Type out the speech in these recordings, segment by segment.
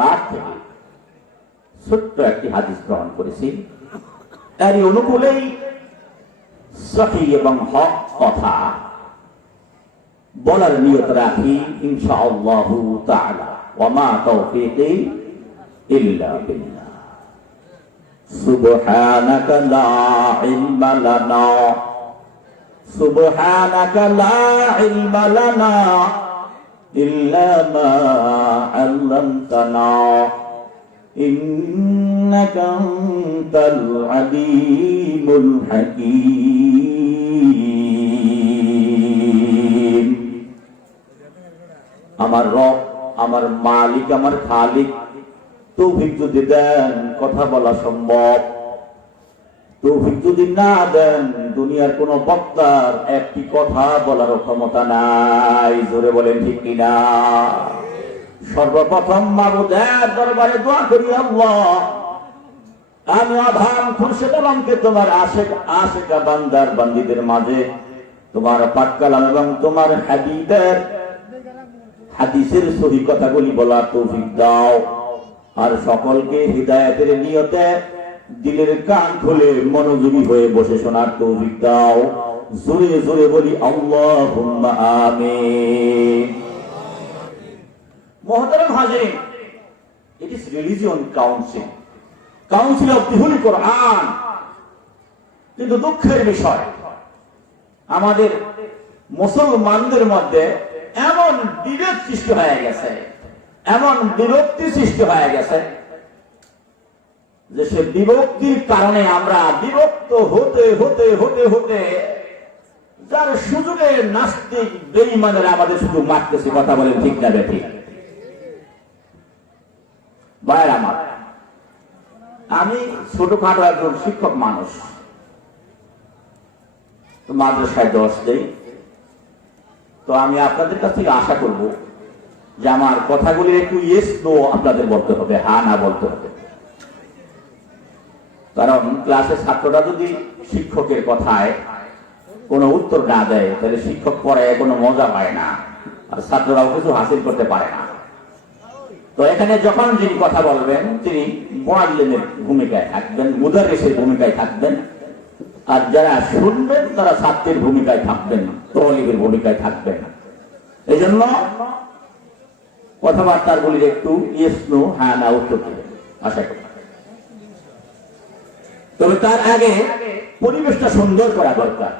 রাত থেকে ছোট্ট একটি হাদিস গ্রহণ করেছি, তারই অনুকূলেই সহিহ এবং হক কথা বলার নিয়ত রাখি ইনশাআল্লাহু তাআলা। ওয়া মা তাওফীকি ইল্লা বিল্লাহ। সুবহানাকা লা ইলমা লানা সুবহানাকা লা ইলমা লানা ইল্লা মা 'আল্লামতানা ইন্নাকা আনতাল আলীমুল হাকীম। আমার রব, আমার মালিক, আমার খালিক তৌফিক যদি দেন কথা বলা সম্ভব, তৌফিক যদি না দেন দুনিয়ার কোন বক্তার একটি কথা বলার ক্ষমতা নাই। জোরে বলেন ঠিক কিনা? সর্বপ্রথম মাবুদের দরবারে দোয়া করি, আল্লাহ আমি আধাম খুরশেদ আলমকে তোমার আশেকা বান্দার বান্দীদের মাঝে তোমার পাক কালাম এবং তোমার হাদিসের সহিহ কথাগুলি বলার তৌফিক দাও। আর সকলকে হিদায়াতের নিয়তে দিলের কান খুলে মনোযোগী হয়ে বসে শোনার তৌফিক দাও। জোরে জোরে বলি আল্লাহুম্মা আমিন। মুহতারাম হাজিরিন, it is religion council of the holy Quran. কিন্তু দুঃখের বিষয়, আমাদের মুসলমানদের মধ্যে এমন বিভেদ সৃষ্টি হয়ে গেছে, এমন বিরক্তি সৃষ্টি হয়ে গেছে যে সে বিভক্তির কারণে আমরা বিভক্ত হতে হতে হতে হতে যার সুযোগে নাস্তিক বেঈমানেরা আমাদের শুধু মারতেছে। কথা বলেন ঠিক না বেঠিক? ভাইয়ের আমার, আমি ছোটখাটো একজন শিক্ষক মানুষ, মাদ্রাসায় দর্শ দেই। তো আমি আপনাদের কাছ থেকে আশা করব যে আমার কথাগুলির একটু ইয়েস নো আপনাদের বলতে হবে, হ্যাঁ না বলতে হবে। কারণ ক্লাসের ছাত্ররা যদি শিক্ষকের কথায় কোনো উত্তর না দেয় তাহলে শিক্ষক পড়ায় কোনো মজা পায় না, আর ছাত্ররাও কিছু হাসিল করতে পারে না। তো এখানে যখন যিনি কথা বলবেন তিনি মুআল্লিমের ভূমিকায় থাকবেন, মুদাররিসের ভূমিকায় থাকবেন, আর যারা শুনবেন তারা ছাত্রের ভূমিকায় থাকবেন, তালিবের ভূমিকায় থাকবেন। এই জন্য কথাবার্তার গুলির একটু ইয়েস নো হ্যাঁ না উত্তর দেবেন আশা করি। তবে তার আগে পরিবেশটা সুন্দর করা দরকার।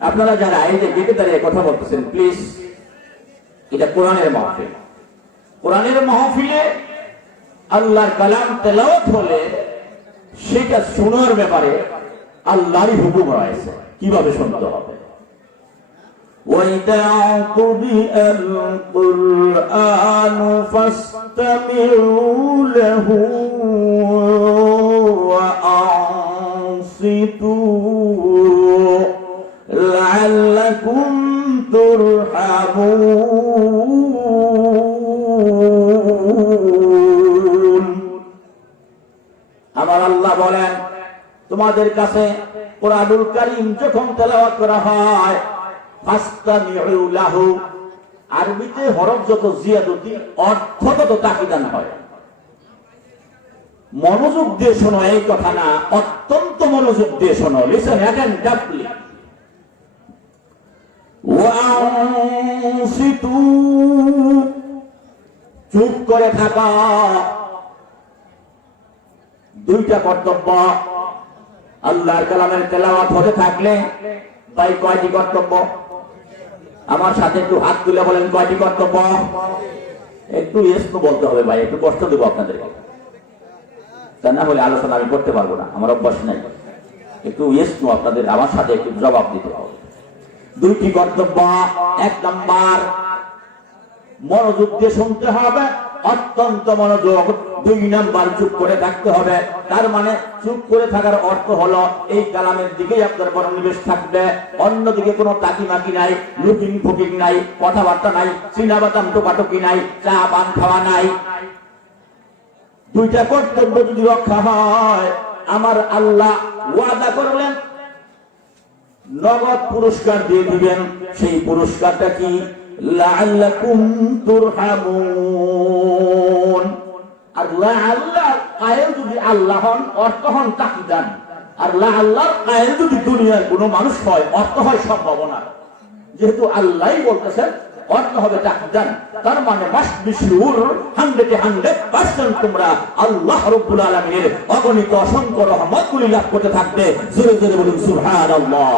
আপনারা যারা এই যে গেটে দাঁড়িয়ে কথা বলতেছেন, প্লিজ, এটা কোরআনের মাহফিল। কোরআনের মাহফিলে আল্লাহর কালাম তেলাওয়াত হলে সেটা শোনার ব্যাপারে আল্লাহরই হুকুম রয়েছে, কিভাবে শুনতে হবে। وَإِذَا قُرِئَ الْقُرْآنُ فَاسْتَمِعُوا لَهُ وَأَنصِتُوا لَعَلَّكُمْ تُرْحَمُونَ। আমার আল্লাহ বলেন, তোমাদের কাছে কোরআনুল কারীম যখন তেলাওয়াত করা হয় ফাস্তামিউ লাহু, আরবিতে হরফ যত জিয়াদতি অর্থ তত তাকিদান হয়। মনোযোগ দিয়ে শোনো এই কথা না, অত্যন্ত মনোযোগ দিয়ে শোনো। Listen attentively. ওয়ানসিতু, চুপ করে থাকা। দুইটা কর্তব্য আল্লাহর কালামের তেলাওয়াত হতে থাকলে। তাই কয়টি কর্তব্য? আমার সাথে একটু হাত তুলে বলেন কয়টি কর্তব্য? একটু ইয়েস বলতে হবে ভাই, একটু কষ্ট দেবো আপনাদেরকে, তা না হলে আলোচনা আমি করতে পারবো না, আমার অভ্যাস নাই। একটু ইয়েস আপনাদের আমার সাথে একটু জবাব দিতে হবে। দুইটি কর্তব্য। এক নাম্বার, মনোযোগ দিয়ে শুনতে হবে, অত্যন্ত মনোযোগ। দুই নাম্বার, চুপ করে থাকতে হবে। তার মানে চুপ করে থাকার অর্থ হলো এই কালামের দিকেই আপনার মনোনিবেশ থাকবে, অন্যদিকে কোনো তাকিমাকি নাই, লুকিং ফুকিং নাই, কথাবার্তা নাই, চিনাবাদাম টোকাটুকি নাই, চা পান খাওয়া নাই। দুইটা কর্তব্য যদি রক্ষা হয়, আমার আল্লাহ ওয়াদা করলেন নগদ পুরস্কার দিয়ে দিবেন। সেই পুরস্কারটা কি? লাআল্লাকুম তুরহামুন। আর লা আল্লাহ কায়েল যদি আল্লাহ হন, অর্থ হন তাকিদান। আর লা আল্লাহ কায়েল যদি দুনিয়ার কোন মানুষ হয়, অর্থ হয় সম্ভাবনা। যেহেতু আল্লাহই বলতেছেন, অর্থ হবে তাকিদান। তার মানে মাস্ট বি শিওর 100% তোমরা আল্লাহ রাব্বুল আলামিনের অগণিত অসংখ্য রহমতগুলি লাভ করতে থাকবে। জোরে জোরে বলুন সুবহানাল্লাহ।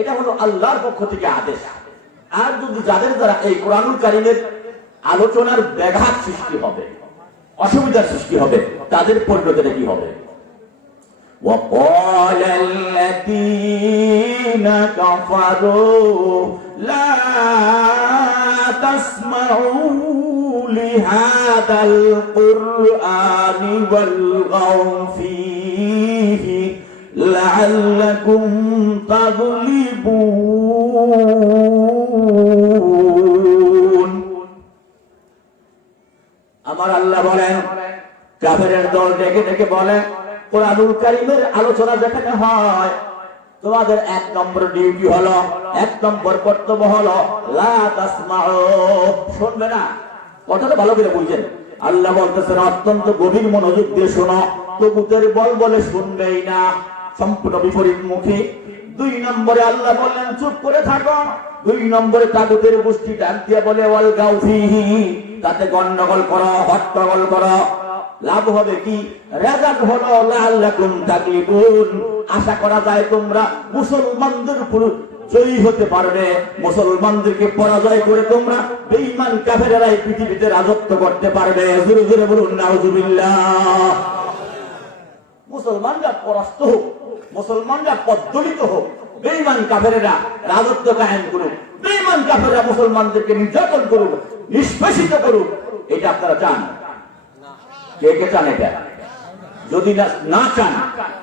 এটা হলো আল্লাহর পক্ষ থেকে আদেশ। আর যদি যাদের দ্বারা এই কোরআনুল কারীমের আলোচনার ব্যাঘাত সৃষ্টি হবে, অসুবিধার সৃষ্টি হবে, তাদের পরিণতিটা কি হবে? وقال الذين كفروا لا تسمعوا لهذا القرآن والغوا فيه لعلكم تغلبون। আমার আল্লাহ বলেন, কাফেরের দল ডেকে ডেকে বলে, কোরআনুল কারীমের আলোচনা যেখানে হয়, তোমাদের 1 নম্বর ডিউটি হলো, 1 নম্বর কর্তব্য হলো লা তাসমাউ, শুনবে না। কথাটা ভালো করে বুঝেন। আল্লাহ বলতেছেন অত্যন্ত গভীর মনোযোগ দিয়ে শোনো। তবুতের বল বলে শুনবেই না, সম্পূর্ণ বিপরীতমুখী। 2 নম্বরে আল্লাহ বললেন চুপ করে থাকো। 2 নম্বরে তাগুতের গোষ্ঠী ডাক দিয়ে বলে ওয়াল গাউ ফিহি, তাতে গন্ডগোল করো, হট্টগোল করো। লাভ হবে কি? রেজাল্ট হলো লাআল্লাকুম তাগলিবুন, আশা করা যায় তোমরা মুসলমানদের উপর জয়ী হতে পারবে, মুসলমানদেরকে পরাজয় করে তোমরা বেঈমান কাফেররা এই পৃথিবীতে রাজত্ব করতে পারবে। জোরে জোরে বলুন নাউজুবিল্লাহ। মুসলমানরা পরাস্ত হোক, মুসলমানরা পদদলিত হোক, বেঈমান কাফেররা রাজত্ব কায়েম করুক, বেঈমান কাফেররা মুসলমানদেরকে নির্যাতন করুক, নিষ্পেষিত করুক, এটা আপনারা চান? কে কে চান এটা? যদি না চান,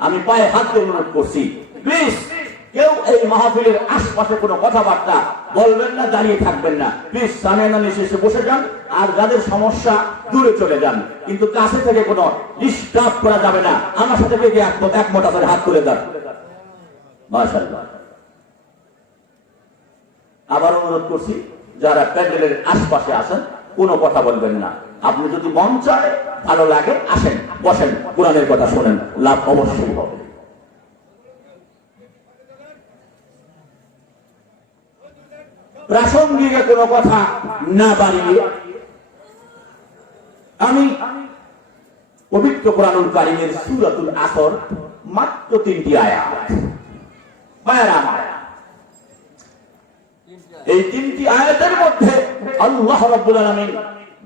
আমি পায়ে হাত দিয়ে অনুরোধ করছি, প্লিজ কেউ এই মাহফিলের আশপাশে কোনো কথাবার্তা বলবেন না, দাঁড়িয়ে থাকবেন না। প্লিজ সামনে শেষে বসে যান, আর যাদের সমস্যা দূরে চলে যান, কিন্তু কাছে থেকে কোনো ডিস্টার্ব করা যাবে না। আমার সাথে কে একমত আছে? হাত তুলে দেন। মাশাআল্লাহ। আবার অনুরোধ করছি, যারা প্যান্ডেলের আশপাশে আছেন কোনো কথা বলবেন না। আপনি যদি মন চায়, ভালো লাগে, আসেন, বসেন, কোরআনের কথা শোনেন, লাভ অবশ্যই হবে। প্রাসঙ্গিক কোনো কথা না বাড়িয়ে আমি পবিত্র কোরআনুল কারীমের সূরাতুল আসর মাত্র 3টি আয়াত, এই 3টি আয়াতের মধ্যে আল্লাহ রাব্বুল আলামিন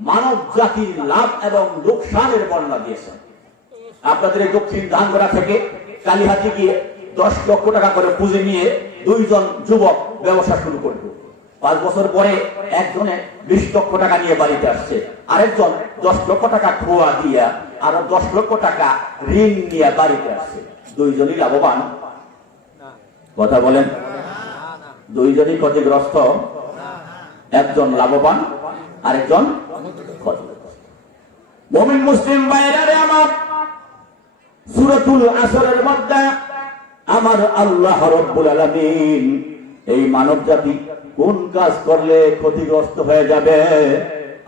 মানব জাতির লাভ এবং লোকসানের বর্ণনা দিয়েছেন। আপনাদের এই দক্ষিণ ধানগড়া থেকে কালীহাতি গিয়ে 10 লক্ষ টাকা করে পুঁজি নিয়ে 2 জন যুবক ব্যবসা শুরু করবে। 5 বছর পরে একজনে 20 লক্ষ টাকা নিয়ে বাড়িতে আসছে, আরেকজন 10 লক্ষ টাকা খোয়া দিয়া আর 10 লক্ষ টাকা ঋণ নিয়ে বাড়িতে আসছে। 2 জনই লাভবান? কথা বলেন। 2 জনই ক্ষতিগ্রস্ত, একজন লাভবান, আরেকজন ক্ষতিগ্রস্ত। মুমিন মুসলিম ভাইরা আমার, সূরাতুল আসরের মধ্যে আমার আল্লাহ রাব্বুল আলামিন এই মানব জাতি কোন কাজ করলে ক্ষতিগ্রস্ত হয়ে যাবে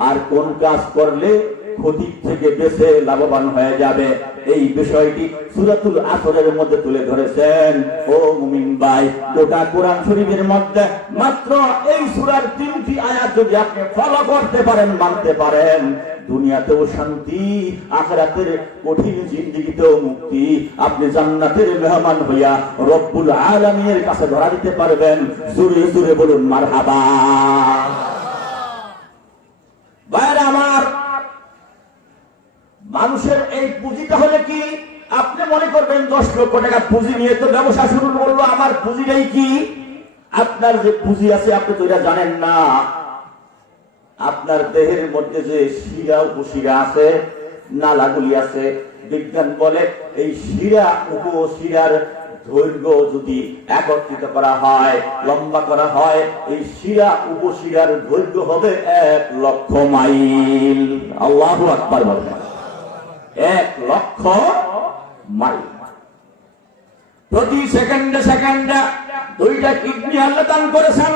আর কোন কাজ করলে ক্ষতি থেকে বেঁচে লাভবান হয়ে যাবে, এই বিষয়টি সূরাতুল আসরের মধ্যে তুলে ধরেছেন। ও মুমিন ভাই, গোটা কোরআন শরীফের মধ্যে মাত্র এই সূরার 3টি আয়াত যদি আপনি ফলো করতে পারেন, মানতে পারেন, দুনিয়াতেও শান্তি, আখিরাতের কঠিন জিন্দেগিতেও মুক্তি, আপনি জান্নাতের মেহমান হইয়া রব্বুল আলামিনের কাছে ধরা দিতে পারবেন। জোরে জোরে বলুন মারহাবা। ভাইরা আমার, মানুষের এই পুঁজিটা হলে কি? আপনি মনে করবেন 10 লক্ষ টাকা পুঁজি নিয়ে তো ব্যবসা শুরু করলো, আমার পুঁজিটাই কি? আপনার যে পুঁজি আছে আপনি তো এটা জানেন না। আপনার দেহের মধ্যে যে শিরা উপশিরা আছে, নালাগুলি আছে, বিজ্ঞান বলে এই শিরা উপশিরার দৈর্ঘ্য যদি একত্রিত করা হয়, লম্বা করা হয়, এই শিরা উপশিরার দৈর্ঘ্য হবে 1 লক্ষ মাইল। আল্লাহু আকবার বলেন। 1 লক্ষ মাইল। প্রতি সেকেন্ডে সেকেন্ডে 2টা কিডনি আল্লাহ দান করেছেন।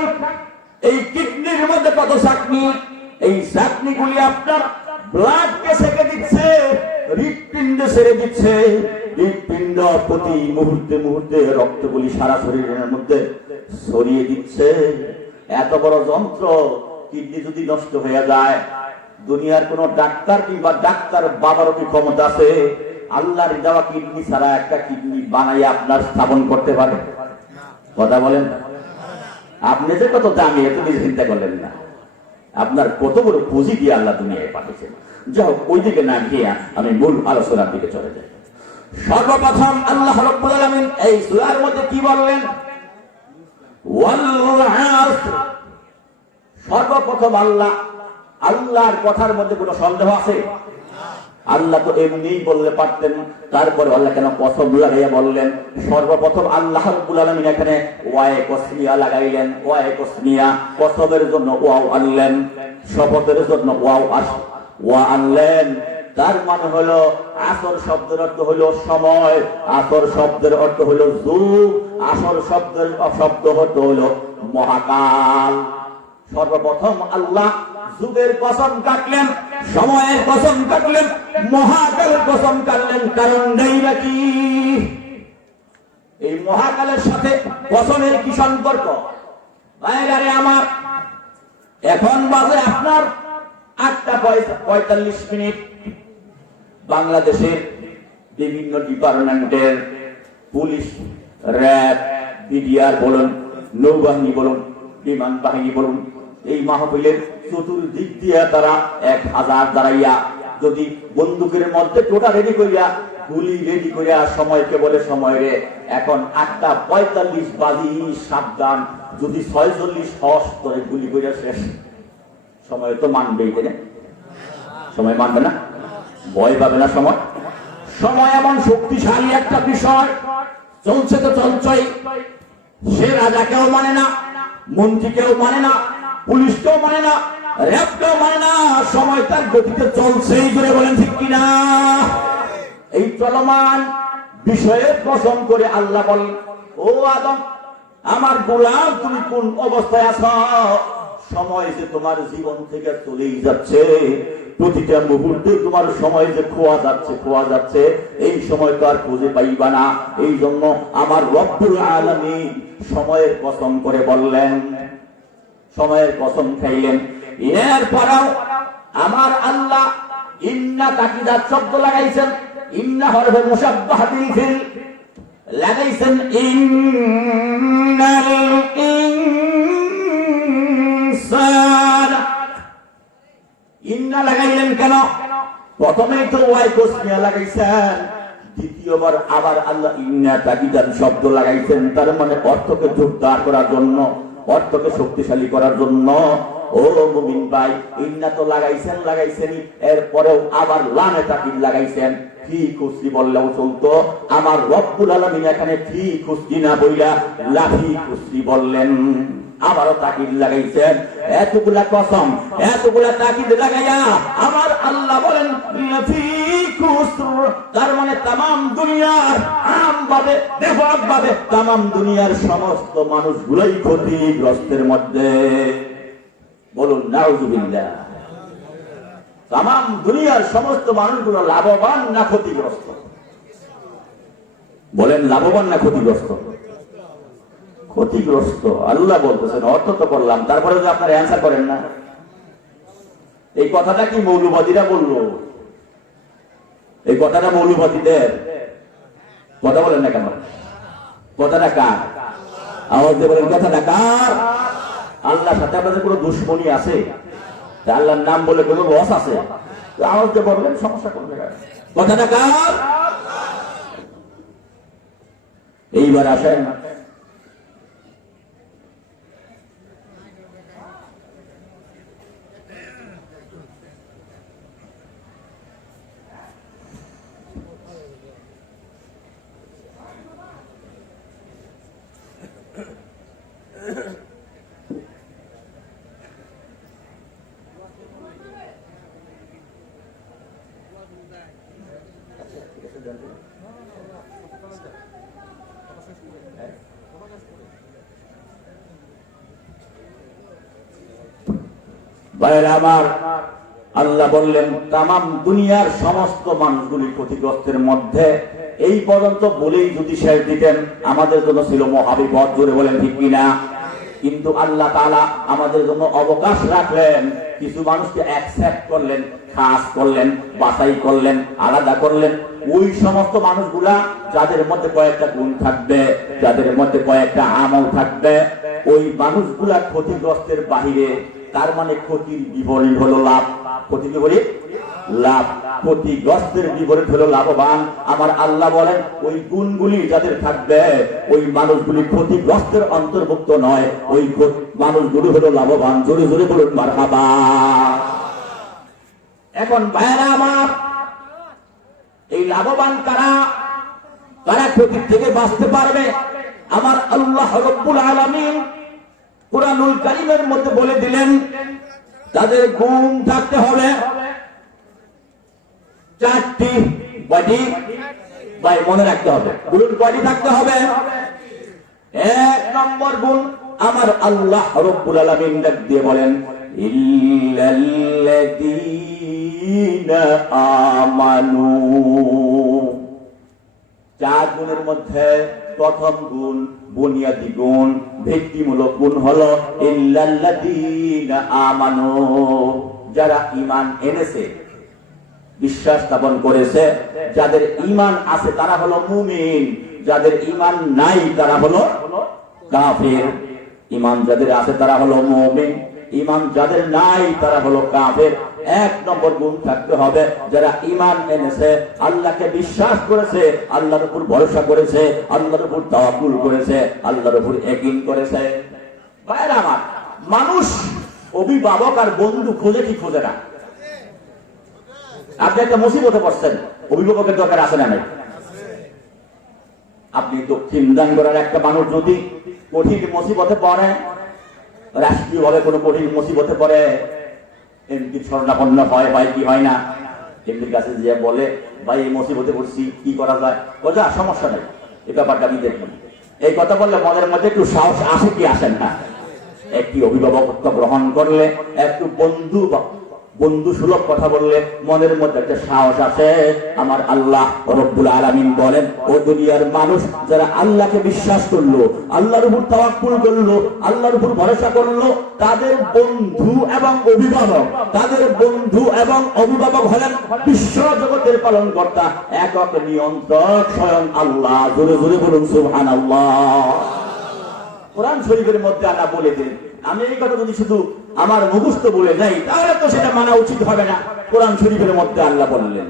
এই কিডনির মধ্যে কত চাকনি, এই চাকনিগুলি আপনার ব্লাডকে সেকে দিচ্ছে, হৃৎপিণ্ড ছেড়ে দিচ্ছে, হৃৎপিণ্ড প্রতি মুহূর্তে মুহূর্তে রক্তগুলি সারা শরীরের মধ্যে ছড়িয়ে দিচ্ছে। এত বড় যন্ত্র, কিডনি যদি নষ্ট হয়ে যায়, দুনিয়ার কোন ডাক্তার কিংবা ডাক্তার বাবারও কি ক্ষমতা আছে আল্লাহর দেওয়া কিডনি ছাড়া একটা কিডনি বানাই আপনার স্থাপন করতে পারে? কথা বলেন। আপনি যে কত দামি এত নিজে চিন্তা করলেন না, আপনার কত বড় পুঁজি দিয়ে আল্লাহ দুনিয়ায় পাঠিয়েছেন। যাও ওই দিকে না গিয়ে আমি মূল আলোচনার দিকে চলে যাই। সর্বপ্রথম আল্লাহ রাব্বুল আলামিন এই সূরার মধ্যে কি বললেন? ওয়াল আসর। সর্বপ্রথম আল্লাহর কথার মধ্যে কোনো সন্দেহ আছে? আল্লাহ তো এমনিই বললে পারতেন, তারপরে আল্লাহ কেন কসম লাগাইয়া বললেন? সর্বপ্রথম আল্লাহ রাব্বুল আলামিন এখানে ওয়ায়ে কসমিয়া লাগাইলেন। ওয়ায়ে কসমিয়া, কসমের জন্য ওয়াও আনলেন, শপথের জন্য ওয়া আনলেন। তার মানে হলো আসর শব্দের অর্থ হলো সময়, আসর শব্দের অর্থ হলো যুগ, আসর শব্দের অর্থ হলো মহাকাল। সর্বপ্রথম আল্লাহ যুগের কসম কাটলেন, সময়ের কসম কাটলেন, মহাকালের কসম কাটলেন। কারণ নেই নাকি এই মহাকালের সাথে কসমের কি সম্পর্ক? ভাইরারে আমার, এখন বাজে আপনার 8:45। বাংলাদেশের বিভিন্ন ডিপার্টমেন্টের পুলিশ, র্যাব, বিডিআর বলুন, নৌবাহিনী বলুন, বিমান বাহিনী বলুন, এই মাহফিলের চতুর্দিক দিয়ে তারা 1000 দাঁড়াইয়া যদি বন্দুকের মধ্যে টোটা রেডি করিয়া, গুলি রেডি করিয়া সময়কে বলে সময় রে এখন 8:45 বাজি, সাবধান, যদি 46 হস করে গুলি করিয়া শেষ, সময় তো মানবেই, তাই না? সময় মানবে না, ভয় পাবে না সময়? সময় এমন শক্তিশালী একটা বিষয়, চলছে তো চলছই। সে রাজাকেও মানে না, মন্ত্রীকেও মানে না, পুলিশকেও মানে না, র্যাবকেও মানে না, সময় তার গতিতে চলছেই। করে বলেন ঠিক কিনা? এই চলমান বিষয়ের কসম করে আল্লাহ বলেন, ও আদম আমার গোলাম, তুমি কোন অবস্থায় আছো? সময় যে তোমার জীবন থেকে চলেই যাচ্ছে, প্রতিটা মুহূর্তে তোমার সময় যে খোয়া যাচ্ছে, এই সময় তো আর খুঁজে পাইবা না। এই জন্য আমার রব্বুল আলামিন সময়ের কসম করে বললেন, সময়ের কসম খাইলেন। এরপরেও আমার আল্লাহ ইন্না তাকিদাত শব্দ লাগাইছেন, ইন্না হরফে মুশাব্বাহাতিল ফিল লাগাইছেন। ইন্নাল ইনসানা, ইন্না লাগাইলেন কেন? প্রথমেই তো ওয়াই কসমিয়া লাগাইছেন, দ্বিতীয়বার আবার আল্লাহ ইন্না তাকিদাত শব্দ লাগাইছেন। তার মানে অর্থকে জোরদার করার জন্য, অর্থকে শক্তিশালী করার জন্য। ও মুমিন ভাই, ইন্না তো লাগাইছেনই, এরপরেও আবার লামে তাকিদ লাগাইছেন। ফি খুশি বললেও চলতো, আমার রব্বুল আলামিন এখানে ফি খুশি না বইলা লাফি খুশি বললেন, আবারও তাকিদ লাগাইছেন। এতগুলা কসম, এতগুলা তাকিদ লাগাইয়া আমার আল্লাহ বলেন লাফি খুসর। তার মানে তামাম দুনিয়ার আমভাবে, ব্যাপকভাবে তামাম দুনিয়ার সমস্ত মানুষগুলোই ক্ষতিগ্রস্তের মধ্যে। বলুন নাউজুবিল্লাহ। তামাম দুনিয়ার সমস্ত মানুষগুলো লাভবান না ক্ষতিগ্রস্ত? বলেন লাভবান না ক্ষতিগ্রস্ত? ক্ষতিগ্রস্ত। আল্লাহ বলতেছেন, অর্থ তো করলাম, তারপরে যদি আপনারা অ্যান্সার করেন না। এই কথাটা কি মৌলবাদীরা বললো? এই কথাটা মৌলবাদীদের কথা, বলেন না কেন? কথাটা কার? আওয়াজ দিয়ে বলেন, কথাটা কার? আল্লাহর সাথে আপনাদের কোনো দুশ্মনী আছে? আল্লাহর নাম বলে কোনো লস আছে? আওয়াজ দিয়ে বলবেন, সমস্যা করবে। কথাটা কার? এইবার আসেন ভাইরা আমার, আল্লাহ বললেন তামাম দুনিয়ার সমস্ত মানুষগুলি ক্ষতিগ্রস্তের মধ্যে এই পর্যন্ত বলেই যদি শেষ দিতেন আমাদের জন্য ছিল মহাবিপদ। জোরে বলেন ঠিক কিনা? কিন্তু আল্লাহ তাআলা আমাদের জন্য অবকাশ রাখলেন, কিছু মানুষকে অ্যাকসেপ্ট করলেন, খাস করলেন, বাছাই করলেন, আলাদা করলেন। ওই সমস্ত মানুষগুলা যাদের মধ্যে কয়েকটা গুণ থাকবে, যাদের মধ্যে কয়েকটা আমল থাকবে, ওই মানুষগুলা ক্ষতিগ্রস্তের বাহিরে, তার মানে ক্ষতির বিপরীত হলো লাভ। ক্ষতির বিপরীত লাভ, ক্ষতিগ্রস্তের বিপরীত হলো লাভবান। আমার আল্লাহ বলেন ওই গুণগুলি যাদের থাকবে ওই মানুষগুলি ক্ষতিগ্রস্তের অন্তর্ভুক্ত নয়, ওই মানুষগুলি হলো লাভবান। জোরে জোরে বলুন মারহাবা। এখন ভাইরা আমার, এই লাভবান কারা? কারা ক্ষতির থেকে বাঁচতে পারবে? আমার আল্লাহ রাব্বুল আলামিন কুরআনুল কারীমের মধ্যে বলে দিলেন তাদের গুণ থাকতে হবে চারটি। কয়টি? ভাই মনে রাখতে হবে, গুণ কয়টি থাকতে হবে? এক নম্বর গুণ আমার আল্লাহ রাব্বুল আলামিন ডাক দিয়ে বলেন ইল্লাল্লাযীনা আমানু। চার গুণের মধ্যে প্রথম গুণ, বুনিয়াদী গুণ, ভিত্তিমূলক গুণ হলো ইল্লাল্লাযীনা আমানু। যারা ঈমান এনেছে, বিশ্বাস স্থাপন করেছে, যাদের ঈমান আছে তারা হলো মুমিন, যাদের ঈমান নাই তারা হলো কাফের। ঈমান যাদের আছে তারা হলো মুমিন, ঈমান যাদের নাই তারা হলো কাফের। এক নম্বর গুণ থাকতে হবে যারা ঈমান এনেছে, আল্লাহকে বিশ্বাস করেছে, আল্লাহর উপর ভরসা করেছে, আল্লাহর উপর তাওয়াক্কুল করেছে, আল্লাহর উপর ইয়াকিন করেছে। ভাইরা আমার, মানুষ অভিভাবক আর বন্ধু খোঁজে কি খোঁজে না? আপনি একটা মুসিবতে পড়ছেন, অভিভাবকের দরকার আছে না নাই? আপনি দক্ষিণ দান করার একটা মানুষ যদি কঠিন মুসিবতে পড়ে, রাষ্ট্রীয় ভাবে কোনো কঠিন মুসিবতে পড়ে, এমপি স্বর্ণাপন্ন হয় কি হয় না? এমপির কাছে যে বলে ভাই এই মুসিবতে পড়ছি, কি করা যায়? বোঝা সমস্যা নেই, এই ব্যাপারটা আমি দেখুন। এই কথা বললে মনের মধ্যে একটু সাহস আসে কি আসেন না? একটি অভিভাবকত্ব গ্রহণ করলে, একটু বন্ধু সুলভ কথা বললে মনের মধ্যে একটা সাহস আসে। আমার আল্লাহ রাব্বুল আলামিন বলেন ও দুনিয়ার মানুষ যারা আল্লাহকে বিশ্বাস করলো, আল্লাহর উপর তাওয়াক্কুল করলো, আল্লাহর উপর ভরসা করলো, তাদের বন্ধু এবং অভিভাবক, তাদের বন্ধু এবং অভিভাবক হলেন বিশ্ব জগতের পালনকর্তা, একক নিয়ন্ত্রক স্বয়ং আল্লাহ। জোরে জোরে বলুন সুবহানাল্লাহ। কোরআন শরীফের মধ্যে আল্লাহ বলে দেন, আমি এই কথা যদি শুধু আমার মুখস্থ বলে যাই তাহলে তো সেটা মানা উচিত হবে না। কোরআন শরীফের মধ্যে আল্লাহ বললেন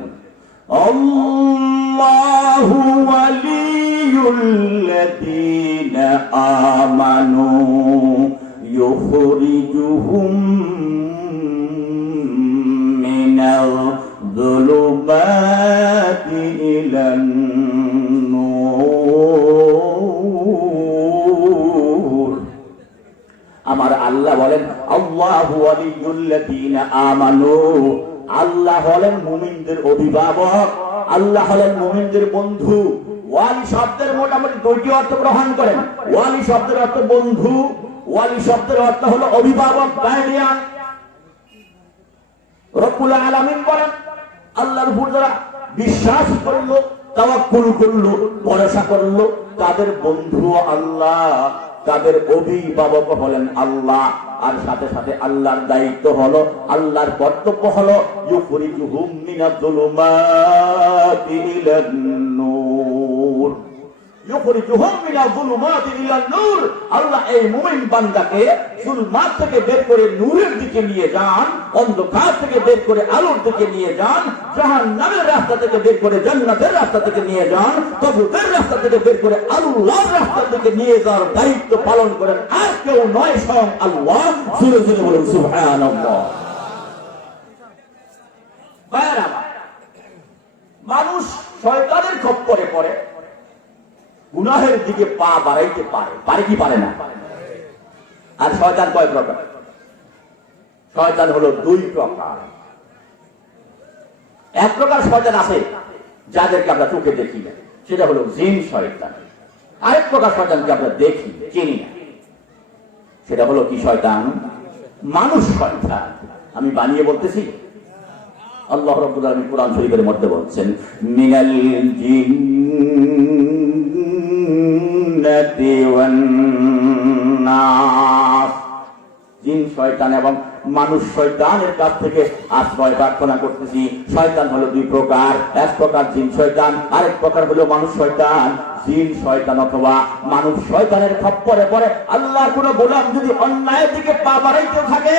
আল্লাহু ওয়ালিয়ুল্লাযীনা আমানু ইউখরিজুহুম মিনাল যুলুমাতি ইলান নূর। আমার আল্লাহ বলেন আল্লাহু ওয়ালিয়ুল্লাযীনা আমানু, আল্লাহ হলেন মুমিনদের অভিভাবক, আল্লাহ হলেন মুমিনদের বন্ধু। ওয়ালি শব্দের মোটামুটি দুইটি অর্থ গ্রহণ করেন। ওয়ালি শব্দের অর্থ বন্ধু, ওয়ালি শব্দের অর্থ হলো অভিভাবক, গার্ডিয়ান। রব্বুল আলামিন বলেন আল্লাহর উপর যারা বিশ্বাস করলো, তাওয়াক্কুল করলো, ভরসা করলো, তাদের বন্ধু আল্লাহ, তাদের অভিভাবক হলেন আল্লাহ। আর সাথে সাথে আল্লাহর দায়িত্ব হলো, আল্লাহর কর্তব্য হলো ইউখরিজুহুম মিনাজ যুলুমাতি ইলান নূর। ইউখরিজুহুম মিনাজ যুলুমাতি ইলান নূর, আল্লাহ এই মুমিন বান্দাকে যুলমাত থেকে বের করে নূরের দিকে নিয়ে যান, অন্ধকার থেকে বের করে আলোর দিকে নিয়ে যান, জাহান্নামের রাস্তা থেকে বের করে জান্নাতের রাস্তা থেকে নিয়ে যান, তগুতের রাস্তা থেকে বের করে আল্লাহর রাস্তা থেকে নিয়ে যাওয়ার দায়িত্ব পালন করেন আর কেউ নয়, স্বয়ং আল্লাহ। জোরে জোরে বলুন সুবহানাল্লাহ। ভাইরা, মানুষ শয়তানের খপ্পরে পড়ে গুনাহের দিকে পা বাড়াইতে পারে কি পারে না? আর শয়তান কয় প্রকার? শয়তান হলো দুই প্রকার। এক প্রকার শয়তান আছে যাদেরকে আমরা চোখে দেখি না, সেটা হলো জিন শয়তান। আরেক প্রকার শয়তানকে আমরা দেখি, চিনি না, সেটা হলো কি শয়তান? মানুষ শয়তান। আমি বানিয়ে বলতেছি, আল্লাহ রাব্বুল আলামিন কোরআন শরীফের মধ্যে বলছেন মিনাল জিন্নাতি ওয়ান নাস, জিন শয়তান এবং মানুষ শয়তানের কাছ থেকে আশ্রয় প্রার্থনা করতেছি। শয়তান হলো দুই প্রকার, এক প্রকার জিন শয়তান, আরেক প্রকার হলো মানুষ শয়তান। জিন শয়তান অথবা মানুষ শয়তানের খপ্পরে পড়ে আল্লাহর কোন গোলাম যদি অন্যায়ের দিকে পা বাড়াইতে থাকে,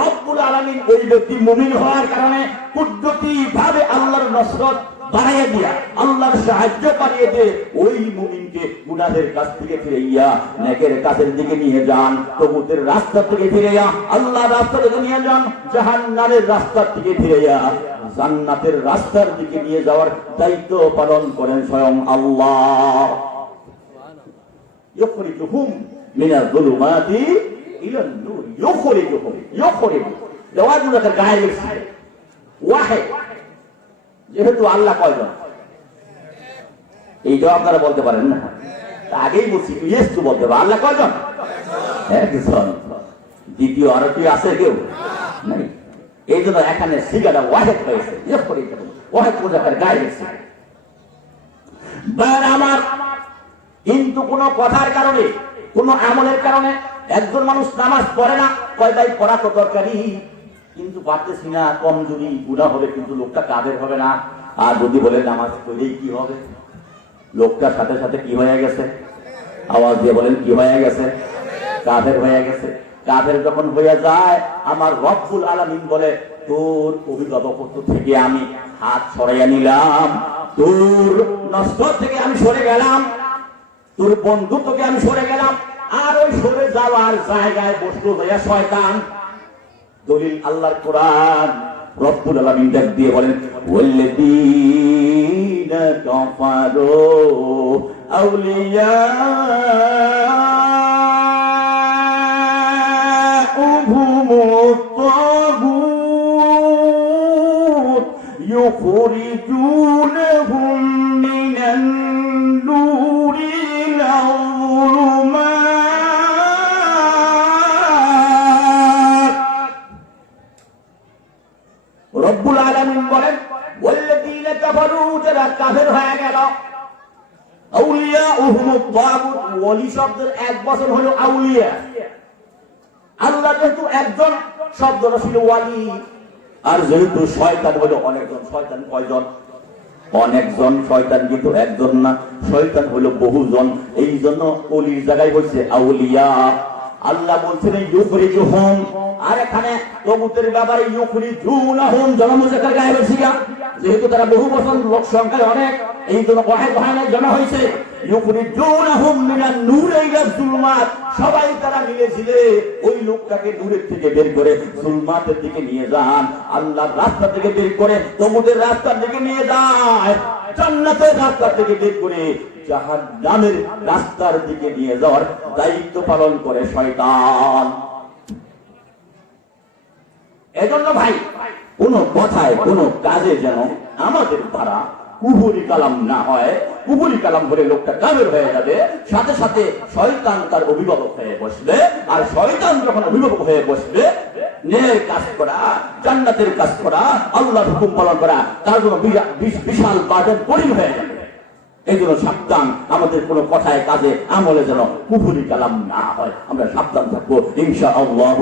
রব্বুল আলামিন ওই ব্যক্তি মুমিন হওয়ার কারণে কুদরতি ভাবে আল্লাহর নসরত বাড়াইয়া দিয়া, আল্লাহর সাহায্য বাড়িয়ে দিয়ে ওই মুমিনকে গুনাহের কাছ থেকে ফিরাইয়া নেকের কাছের দিকে নিয়ে যান, তগুতের রাস্তা থেকে ফিরাইয়া আল্লাহর রাস্তা থেকে নিয়ে যান, জাহান্নামের রাস্তা থেকে ফিরাইয়া জান্নাতের রাস্তার দিকে নিয়ে যাওয়ার দায়িত্ব পালন করেন স্বয়ং আল্লাহ। ইখরিজুহুম মিনাজ যুলুমাতি ইলান নূর, ইখরিজুহুম দেওয়াজুলাকের গায়ে লিখছে ওয়াহিদ, যেহেতু আল্লাহ কয়জন এইটাও আপনারা বলতে পারেন না, আগেই বলছি ইয়েস তো বলতে পারে আল্লাহ কয়জন, একজন। দ্বিতীয় আরো কি আছে কেউ নাই, এই জন্য এখানে সিগাটা ওয়াহিদ হয়েছে, ওয়াহিদ পূজাকার গায়ে গেছে। আমার কিন্তু কোন কথার কারণে, কোন আমলের কারণে একজন মানুষ নামাজ পড়ে না, কয়দাই পড়া তো দরকারি, কিন্তু পারতেছি না, কমজোরি, গুনাহ হবে, কিন্তু লোকটা কাদের হবে না। আর যদি বলে নামাজ পড়লেই কি হবে, লোকটার সাথে সাথে কি হয়ে গেছে, আওয়াজ দিয়ে বলেন কি হয়ে গেছে, কাফের হয়ে গেছে। কাফের যখন হয়ে যায়, আমার রব্বুল আলামিন বলে তোর অভিভাবকত্ব থেকে আমি হাত সরাইয়া নিলাম, তোর নষ্ট থেকে আমি সরে গেলাম, তোর বন্ধুত্বকে আমি সরে গেলাম। আর ওই সরে যাওয়ার জায়গায় বসলো হইয়া শয়তান। দলিল আল্লাহর কোরআন, রব্বুল আলামিন ডাক দিয়ে বলেন ওয়াল্লাযীনা কাফারু আউলিয়াউহুমুত তাগুত ইউখরিজুনাহুম মিনান নূরি ইলা যুলুমাত। রব্বুল আলামিন বলেন ওয়াল্লাযীনা কাফারু, যারা কাফের হয়ে গেল, আউলিয়াউহুমুত তাগুত, ওলি শব্দের এক বচন হলো আউলিয়া। আল্লাহ যেহেতু একজন, শব্দটা ছিল ওয়ালি। আর যেহেতু শয়তান হলো অনেকজন, শয়তান কয়জন, অনেকজন, শয়তান কিন্তু একজন না, শয়তান হলো বহুজন। এই জন্য ওলির জায়গায় হচ্ছে আউলিয়া। আল্লাহ বলছেন ইউখরিজুহুম, আর এখানে তগুতের ব্যাপারে ইউখরিজুনাহুম জনমুজাক্কার গায়ে বসে গিয়া, যেহেতু তারা বহু বচন, লোক সংখ্যায় অনেক, এই জন্য ওয়াহিদ হয় জমা হয়েছে। ইউখরিজুনাহুম মিনান নূরি ইলা যুলুমাত, সবাই তারা মিলেছিল ওই লোকটাকে নূরের থেকে বের করে যুলমাতের দিকে নিয়ে যান, আল্লাহর রাস্তা থেকে বের করে তগুতের রাস্তার দিকে নিয়ে যায়, জান্নাতের রাস্তা থেকে বের করে জাহান্নামের রাস্তার দিকে নিয়ে যাওয়ার দায়িত্ব পালন করে শয়তান। এজন্য ভাই, কোন কথায় কোন কাজে যেন আমাদের দ্বারা কুফরি কালাম না হয়। কুফরি কালাম বলে লোকটা কাফের হয়ে যাবে, সাথে সাথে শয়তান তার অভিভাবক হয়ে বসবে। আর শয়তান যখন অভিভাবক হয়ে বসবে, ন্যায়ের কাজ করা, জান্নাতের কাজ করা, আল্লাহর হুকুম পালন করা তার জন্য বিশাল বার্ডেন কঠিন হয়ে যাবে। এই জন্য সাবধান, আমাদের কোন কথায় কাজে আমলে যেন কুফরি কালাম না হয়, আমরা সাবধান থাকবো ইনশাআল্লাহ।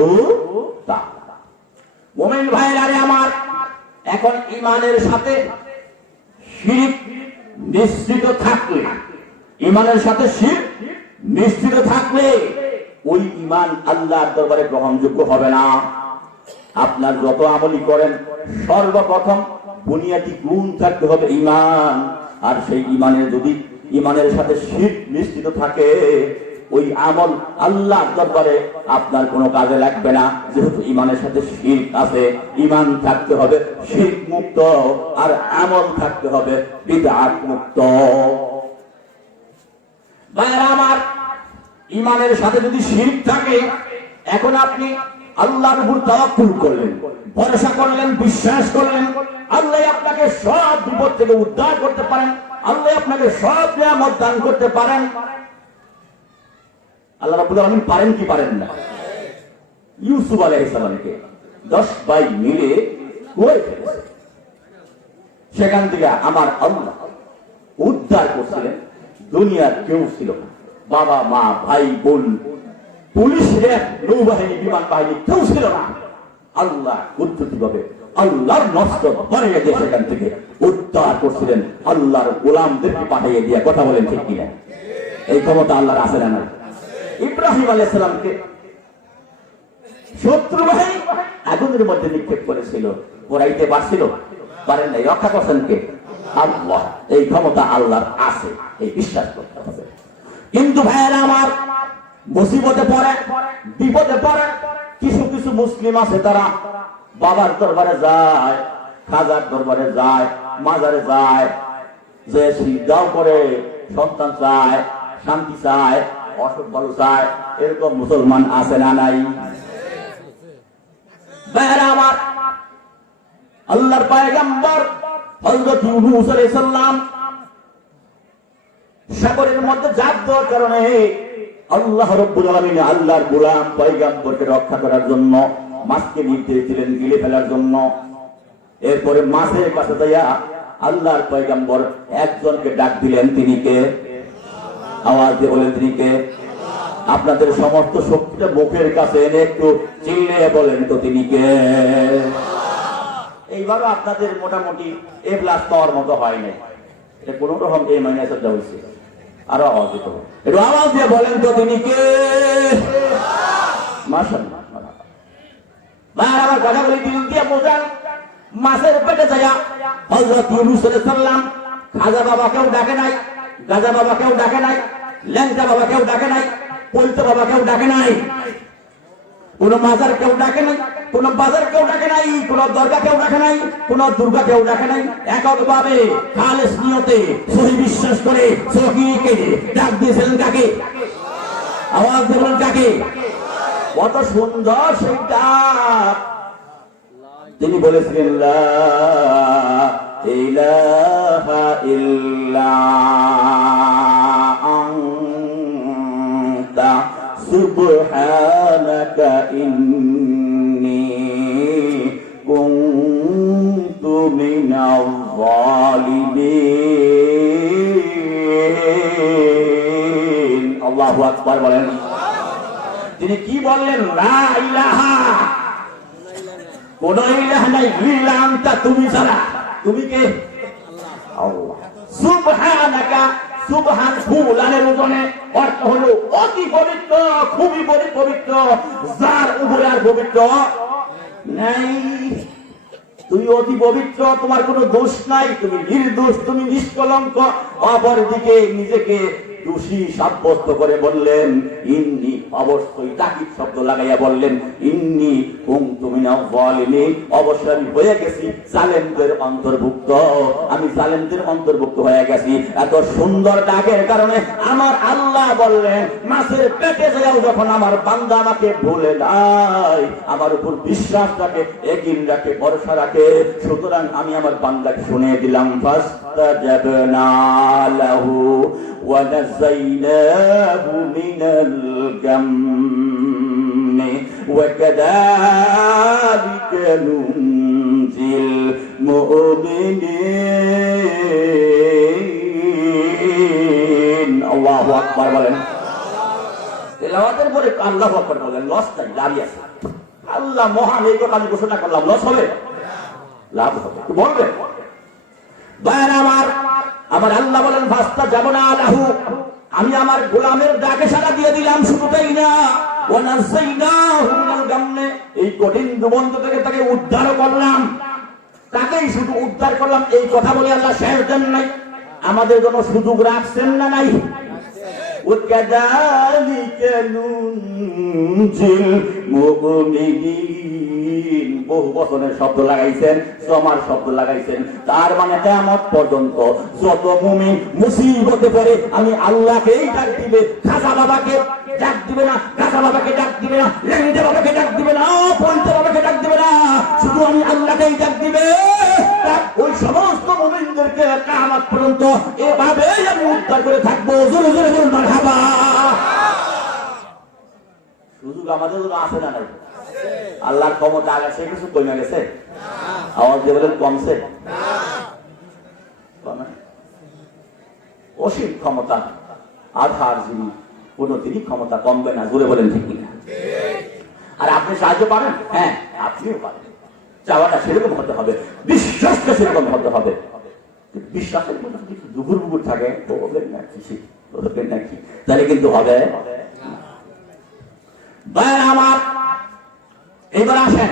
মুমিন ভাইরা আমার, এখন ঈমানের সাথে শিরক নিশ্চিত থাকলে, ঈমানের সাথে শিরক নিশ্চিত থাকলে ওই ঈমান আল্লাহর দরবারে গ্রহণযোগ্য হবে না। আপনার যত আমলই করেন, সর্বপ্রথম বুনিয়াদি গুণ থাকতে হবে ঈমান। আর সেই ঈমানের যদি ঈমানের সাথে শিরক নিশ্চিত থাকে, ওই আমল আল্লাহর দরবারে আপনার কোনো কাজে লাগবে না। যেহেতু ঈমানের সাথে শিরক আছে, ঈমান থাকতে হবে শিরক মুক্ত, আর আমল থাকতে হবে বিদআত মুক্ত। ভাইরা আমার, ঈমানের সাথে যদি শিরক থাকে, এখন আপনি আল্লাহর উপর তাওয়াক্কুল করলেন, ভরসা করলেন, বিশ্বাস করলেন, আল্লাহ আপনাকে সব বিপদ থেকে উদ্ধার করতে পারেন, আল্লাহ আপনাকে সব নিয়ামত দান করতে পারেন। আল্লাহ রাব্বুল আলামিন পারেন কি পারেন না? ইউসুফ আলাইহিস সালামকে 10 ভাই মিলে কুয়ায় ফেলেছে। সেখান থেকে আমার আল্লাহ উদ্ধার করছিলেন। দুনিয়ার কেউ ছিল না, বাবা মা ভাই বোন পুলিশ র্যাব নৌবাহিনী বিমান বাহিনী কেউ ছিল না। আল্লাহ কুদরতিভাবে আল্লাহর নষ্ট বানিয়ে দিয়ে সেখান থেকে উদ্ধার করছিলেন, আল্লাহর গোলামদেরকে পাঠিয়ে দিয়ে। কথা বলেন ঠিক কিনা? এই ক্ষমতা আল্লাহর আছে না? ইব্রাহিম আলাইহিস সালামকে শত্রু বাহিনী আগুনের মধ্যে নিক্ষেপ করেছিল, পোড়াইতে পারছিল? পারেন নাই। রক্ষা করছেন কে? আল্লাহ। এই ক্ষমতা আল্লাহর আছে, এই বিশ্বাস করতে হবে। কিন্তু ভাইয়েরা আমার, মুসিবতে পড়ে, বিপদে পড়ে কিছু কিছু মুসলিম আছে, তারা বাবার দরবারে যায়, খাজার দরবারে যায়, মাজারে যায়, যে সিজদাও করে, সন্তান চায়, শান্তি চায়, অসুখ ভালো চায়। এরকম মুসলমান আছে না নাই? ভাইয়েরা আমার, আল্লাহর পয়গম্বর হযরত ইউনূস আলাইহিস সালাম সাগরের মধ্যে জাপ দেওয়ার কারণে আল্লাহ রাব্বুল আলামিন আল্লাহর গোলাম পয়গম্বরকে রক্ষা করার জন্য মাছকে নির্দেশ দিলেন গিলে ফেলার জন্য। এরপরে মাছের কাছে যাইয়া আল্লাহর পয়গম্বর একজনকে ডাক দিলেন। তিনি কে? আওয়াজ দিয়ে বলেন, তিনি কে? আপনাদের সমস্ত শক্তিটা মুখের কাছে এনে একটু চিল্লিয়ে বলেন তো, তিনি কে? এইভাবে আপনাদের মোটামুটি এ প্লাস পাওয়ার মতো হয় নাই, এটা কোন রকম এ মাইনাস হয়েছে। আরো আওয়াজ দিতে হবে, একটু আওয়াজ দিয়ে বলেন তো, তিনি কে? মাশাআল্লাহ। আমার কথা বলি দিল দিয়ে বোঝান। মাছের পেটে যাইয়া হযরত ইউনূস আলাইহিস সালাম খাজা বাবাকেও ডাকে নাই, গাজা বাবাকেও ডাকে নাই, ল্যাংটা বাবাকেও ডাকে নাই, পৈতে বাবাকেও ডাকে নাই, কোন মাজার কেউ ডাকে নাই, কোন বাজার কেউ ডাকে নাই, কোন দরগা কেউ ডাকে নাই, কোন দুর্গা কেউ ডাকে নাই। এককভাবে খালেস নিয়তে সহি বিশ্বাস করে সহিকে ডাক দিয়েছিলেন। কাকে? আওয়াজ দিয়ে বলেন, কাকে? কত সুন্দর সেই ডাক! তিনি বলেছিলেন, লা ইলাহা ইল্লা আনতা সুবহানাকা ইন্নী কুনতু মিনাল যালিমিন। আল্লাহু আকবার বলেন। তিনি কি বললেন? লা ইলাহা, কোন ইলাহা নাই, ইল্লা আনতা, তুমি ছাড়া। তুমি কে? আল্লাহ। সুবহানাকা, সুবহান ফুলানের ওজনে অর্থ হলো অতি পবিত্র, খুবই পবিত্র, যার উপরে আর পবিত্র নাই। তুমি অতি পবিত্র, তোমার কোনো দোষ নাই, তুমি নির্দোষ, তুমি নিষ্কলঙ্ক। অপরদিকে নিজেকে দোষী সাব্যস্ত করে বললেন ইন্নী, অবশ্যই তাকিদ শব্দ লাগাইয়া বললেন ইন্নী কুনতু মিনাল যালিমিন, অবশ্যই আমি হয়ে গেছি জালেমদের অন্তর্ভুক্ত, আমি জালেমদের অন্তর্ভুক্ত হয়ে গেছি। এত সুন্দর ডাকের কারণে আমার আল্লাহ বললেন, মাছের পেটে যাও যখন আমার বান্দা আমাকে ভুলে নাই, আমার উপর বিশ্বাস রাখে, ইয়াকিন রাখে, ভরসা রাখে, সুতরাং আমি আমার বান্দাকে শুনিয়ে দিলাম। ফাস্তাজাবনা লাহু ওয়া নাযাইনাহু মিনাল গাম্মি ওয়া কাযালিকা নুনজিল মুমিনিন। আল্লাহু আকবার বলেন। তেলাওয়াতের পরে আল্লাহু আকবার বলেন, লস নাই, লাভ আছে। আল্লাহ মহান, এই কথা আমি ঘোষণা করলাম, লস হবে? লাভ হবে। বলবেন আমার আল্লাহ বলেন, ফাস্তাজাবনা লাহু, আমি আমার গোলামের ডাকে সাড়া দিয়ে দিলাম। শুধু তাই না, ওয়া নাযাইনাহু মিনাল গাম্মি, এই কঠিন দুবন্ত থেকে তাকে উদ্ধার করলাম। তাকেই শুধু উদ্ধার করলাম, এই কথা বলে আল্লাহ শেষ দেন নাই, আমাদের জন্য সুযোগ রাখছেন না নাই? ওয়াকাযালিকা নুনজিল মুমিনিন, বহু বচনের শব্দ লাগাইছেন, সমার শব্দ লাগাইছেন। তার মানে কিয়ামত পর্যন্ত যত মুমিন মুসিবতে পড়ে আমি আল্লাহকেই ডাক দিবে, খাজা বাবাকে ডাক দিবে না, গাজা বাবাকে ডাক দিবে না, লেঙ্গা বাবাকে ডাক দিবে না, পঞ্চা বাবাকে ডাক দিবে না, শুধু আমি আল্লাহকেই ডাক দিবে। ওই সমস্ত মুমিনদেরকে কিয়ামত পর্যন্ত এভাবেই আমি উদ্ধার করে থাকবো। জোরে জোরে বলুন মারহাবা। সুযোগ আমাদের জন্য আছে না নাই? আল্লাহর ক্ষমতা আগে সে কিছু কমে গেছে? আওয়াজ দিয়ে বলেন, কমছে? অসীম ক্ষমতা, আধার যিনি, কোনদিনই ক্ষমতা কমবে না। জোরে বলেন ঠিক কিনা? আর আপনি সাহায্য পাবেন, হ্যাঁ আপনিও পাবেন। চাওয়াটা সেরকম হতে হবে, বিশ্বাসটা সেরকম হতে হবে। বিশ্বাসের মধ্যে যদি দুগুর বুগুর থাকে নাকি, তাহলে কিন্তু হবে। আমার এবার আসেন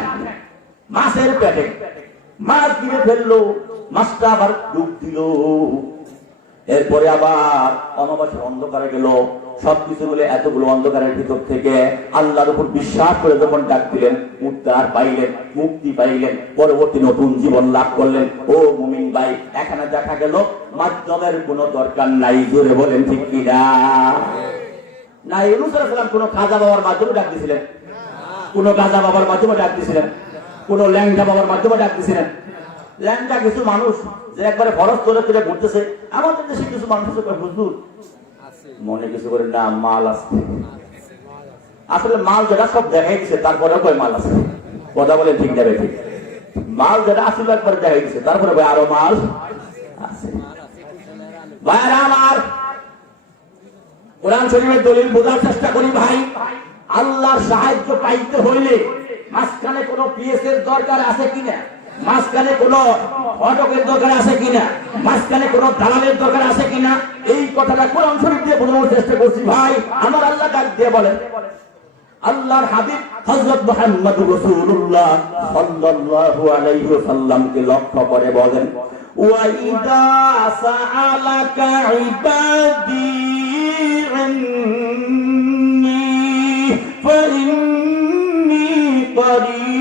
মাছের পেটে, মাছ দিয়ে ফেললো, মাছটা আবার ডুব দিল, এরপরে আবার অমাবাসের অন্ধকারে গেল। সবকিছু বলে এতগুলো অন্ধকারের ভিতর থেকে আল্লাহর উপর বিশ্বাস করে যখন ডাক দিলেন, উদ্ধার পাইলেন, মুক্তি পাইলেন, পরবর্তী নতুন জীবন লাভ করলেন। ও মুমিন ভাই, এখানে দেখা গেল মাধ্যমের কোনো দরকার নাই। জোরে বলেন ঠিক কিনা? না, ইউনূস আলাইহিস সালাম কোন খাজা বাবার মাধ্যমে ডাক দিয়েছিলেন? কোন গাজা বাবার মাধ্যমে ডাক দিয়েছিলেন? কোন ল্যাংটা বাবার মাধ্যমে ডাক দিয়েছিলেন? ল্যাংটা কিছু মানুষ যে একবারে ফরজ করে তুলে ঘুরতেছে, আমাদের দেশে কিছু মানুষ হুজুর মনে কিছু করে না, মাল আছে। আসলে মাল যেটা সব দেখাই দিচ্ছে, তারপরে কয় মাল আছে। কথা বলে ঠিক যাবে? ঠিক, মাল যেটা আসলে একবার দেখাই দিচ্ছে, তারপরে আরো মাল আছে। ভাইরা আমার, কোরআন শরীফের দলিল বোঝার চেষ্টা করি ভাই। আল্লাহর সাহায্য পাইতে হইলে মাঝখানে কোনো পিএসের দরকার আছে কিনা, মাঝখানে কোনো ফটকের দরকার আছে কিনা, মাঝখানে কোনো দালালের দরকার আছে কিনা, এই কথাটা কোরআন শরীফ দিয়ে বোঝানোর চেষ্টা করছি ভাই। আমার আল্লাহ ডাক দিয়ে বলেন, আল্লাহর হাবিব হযরত মুহাম্মদুর রাসূলুল্লাহ সাল্লাল্লাহু আলাইহি ওয়াসাল্লামকে লক্ষ্য করে বলেন, ওয়া ইযা সাআলাকা ইবাদি আন্নী ফাইন্নী করিব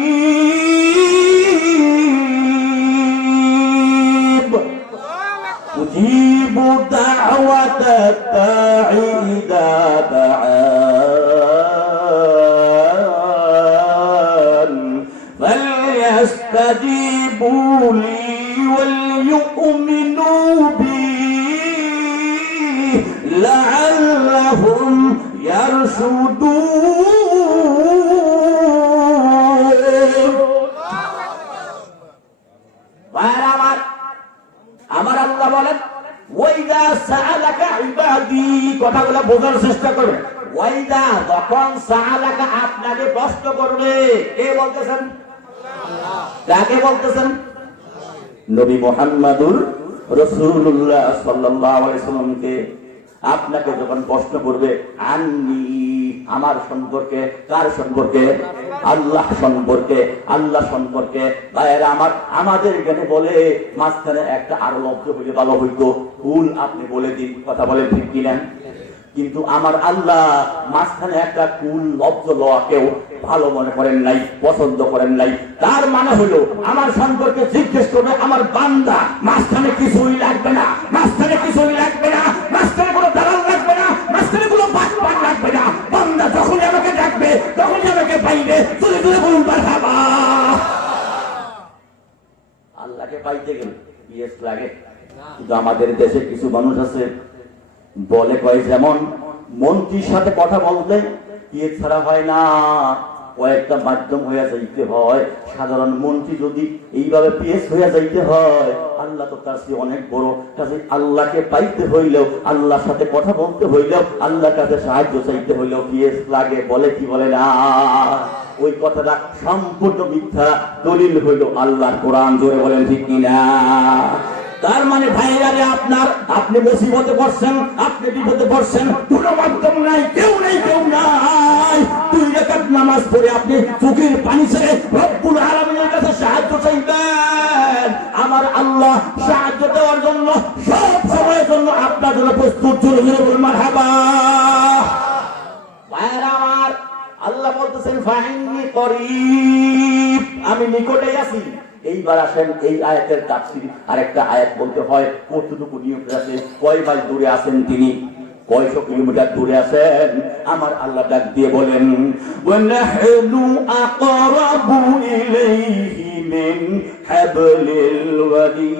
উজিবু দাওয়াতাত দাঈ ইযা দাআন ফালইস্তাজিবু লি ওয়ালইউমিনু বি লাআল্লাহুম ইয়ারশুদুন। আমার আল্লাহ বলেন, ওয়াইদা সাআলাকা ইবাদি, কথাগুলো বোঝার চেষ্টা করবে। ওয়াইদা, যখন সাআলাকা আপনাকে প্রশ্ন করবে, কে বলতেছেন? আল্লাহ। কাকে বলতেছেন? নবী মুহাম্মদুর রাসূলুল্লাহ সাল্লাল্লাহু আলাইহি ওয়াসাল্লামকে। আপনাকে যখন প্রশ্ন করবে আন্নি, আমার সম্পর্কে, কার সম্পর্কে? আল্লাহ সম্পর্কে। আল্লাহ সম্পর্কে ভাইয়েরা আমার, আমাদের এখানে বলে মাঝখানে একটা আরো লব্ধ হইলে ভালো হইতো, ভুল আপনি বলে দিন। কথা বলেন ঠিক কিনা? কিন্তু আমার আল্লাহ মাঝখানে একটা কুল লব্ধ লওয়াকেও ভালো মনে করেন নাই, পছন্দ করেন নাই। তার মানে হলো আমার সম্পর্কে জিজ্ঞেস করবে আমার বান্দা, মাঝখানে কিছুই লাগবে না, মাঝখানে কিছুই লাগবে না, মাঝখানে কোনো দালাল লাগবে না, মাঝখানে কোনো বাটপাট লাগবে না। বান্দা যখনই আমাকে ডাকবে, তখনই আমাকে পাইবে। তুলে তুলে বলুন মারহাবা। আল্লাহকে পাইতে গেলে বিএস লাগে। কিন্তু আমাদের দেশে কিছু মানুষ আছে বলে কয়, যেমন মন্ত্রীর সাথে কথা বলতে বিয়ে ছাড়া হয় না, কয়েকটা মাধ্যম হইয়া যাইতে হয়। সাধারণ মন্ত্রী যদি এইভাবে পিএস হইয়া যাইতে হয়, আল্লাহ তো তার চেয়ে অনেক বড়। কাজে আল্লাহকে পাইতে হইলেও, আল্লাহর সাথে কথা বলতে হইলেও, আল্লাহর কাছে সাহায্য চাইতে হইলেও পিএস লাগে। বলে কি বলে না? ওই কথাটা সম্পূর্ণ মিথ্যা। দলিল হইল আল্লাহর কোরআন। জোরে বলেন ঠিক কিনা? তার মানে ভাইয়ারে, আপনি মুসিবতে পড়ছেন, আপনি বিপদে পড়ছেন, কোনো মাধ্যম নাই, কেউ নাই, কেউ নাই। 2 রাকাত নামাজ পড়ে আপনি চোখের পানি ছেড়ে রব্বুল আলামিনের কাছে সাহায্য চাইবেন। আমার আল্লাহ সাহায্য দেওয়ার জন্য সব সময়ের জন্য আপনার জন্য প্রস্তুত। জোরে জোরে বলুন মারহাবা। ভাইয়ারা আমার, আল্লাহ বলতেছেন ফাইন্নী করিব, আমি নিকটেই আছি। এইবার আসেন এই আয়াতের তাফসীর। আরেকটা আয়াত বলতে হয় কতটুকু নিয়ম আছে, কয় মাইল দূরে আছেন তিনি, কয়শো কিলোমিটার দূরে আছেন। আমার আল্লাহ ডাক দিয়ে বলেন, ওয়ানাহনু আকরাবু ইলাইহি মিন হাবলিল ওয়ারিদ।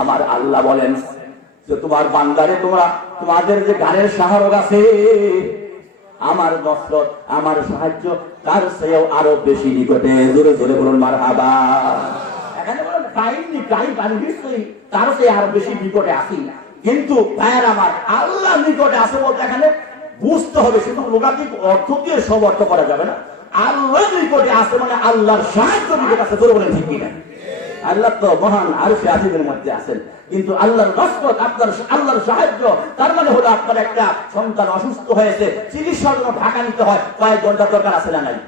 আমার আল্লাহ বলেন যে তোমার বান্দারে, তোমাদের যে গানের শাহরগ আছে, আমার নসরত, আমার সাহায্য তার চেয়েও আরো বেশি নিকটে। জোরে জোরে বলুন মারহাবা। এখানে বলেন পাইনি গাই পানি নিশ্চয়ই তারও সে আরো বেশি নিকটে আসি। কিন্তু ভাইয়ের আমার আল্লাহ নিকটে আসে বলতে এখানে বুঝতে হবে, শুধু লোকাধিক অর্থ দিয়ে সব অর্থ করা যাবে না। আল্লাহ নিকটে আসে মানে আল্লাহর সাহায্য নিকটে আসে, জোরে বলেন ঠিক কিনা? আল্লাহ তো মহান আরশে আজিমের মধ্যে আছেন, কিন্তু আল্লাহর রহমত আপনার আল্লাহর সাহায্য তার মানে হলো আপনার একটা সন্তান অসুস্থ হয়েছে, চিকিৎসার জন্য ঢাকা নিতে হয়, কয়েক ঘন্টা দরকার আছে না নাই?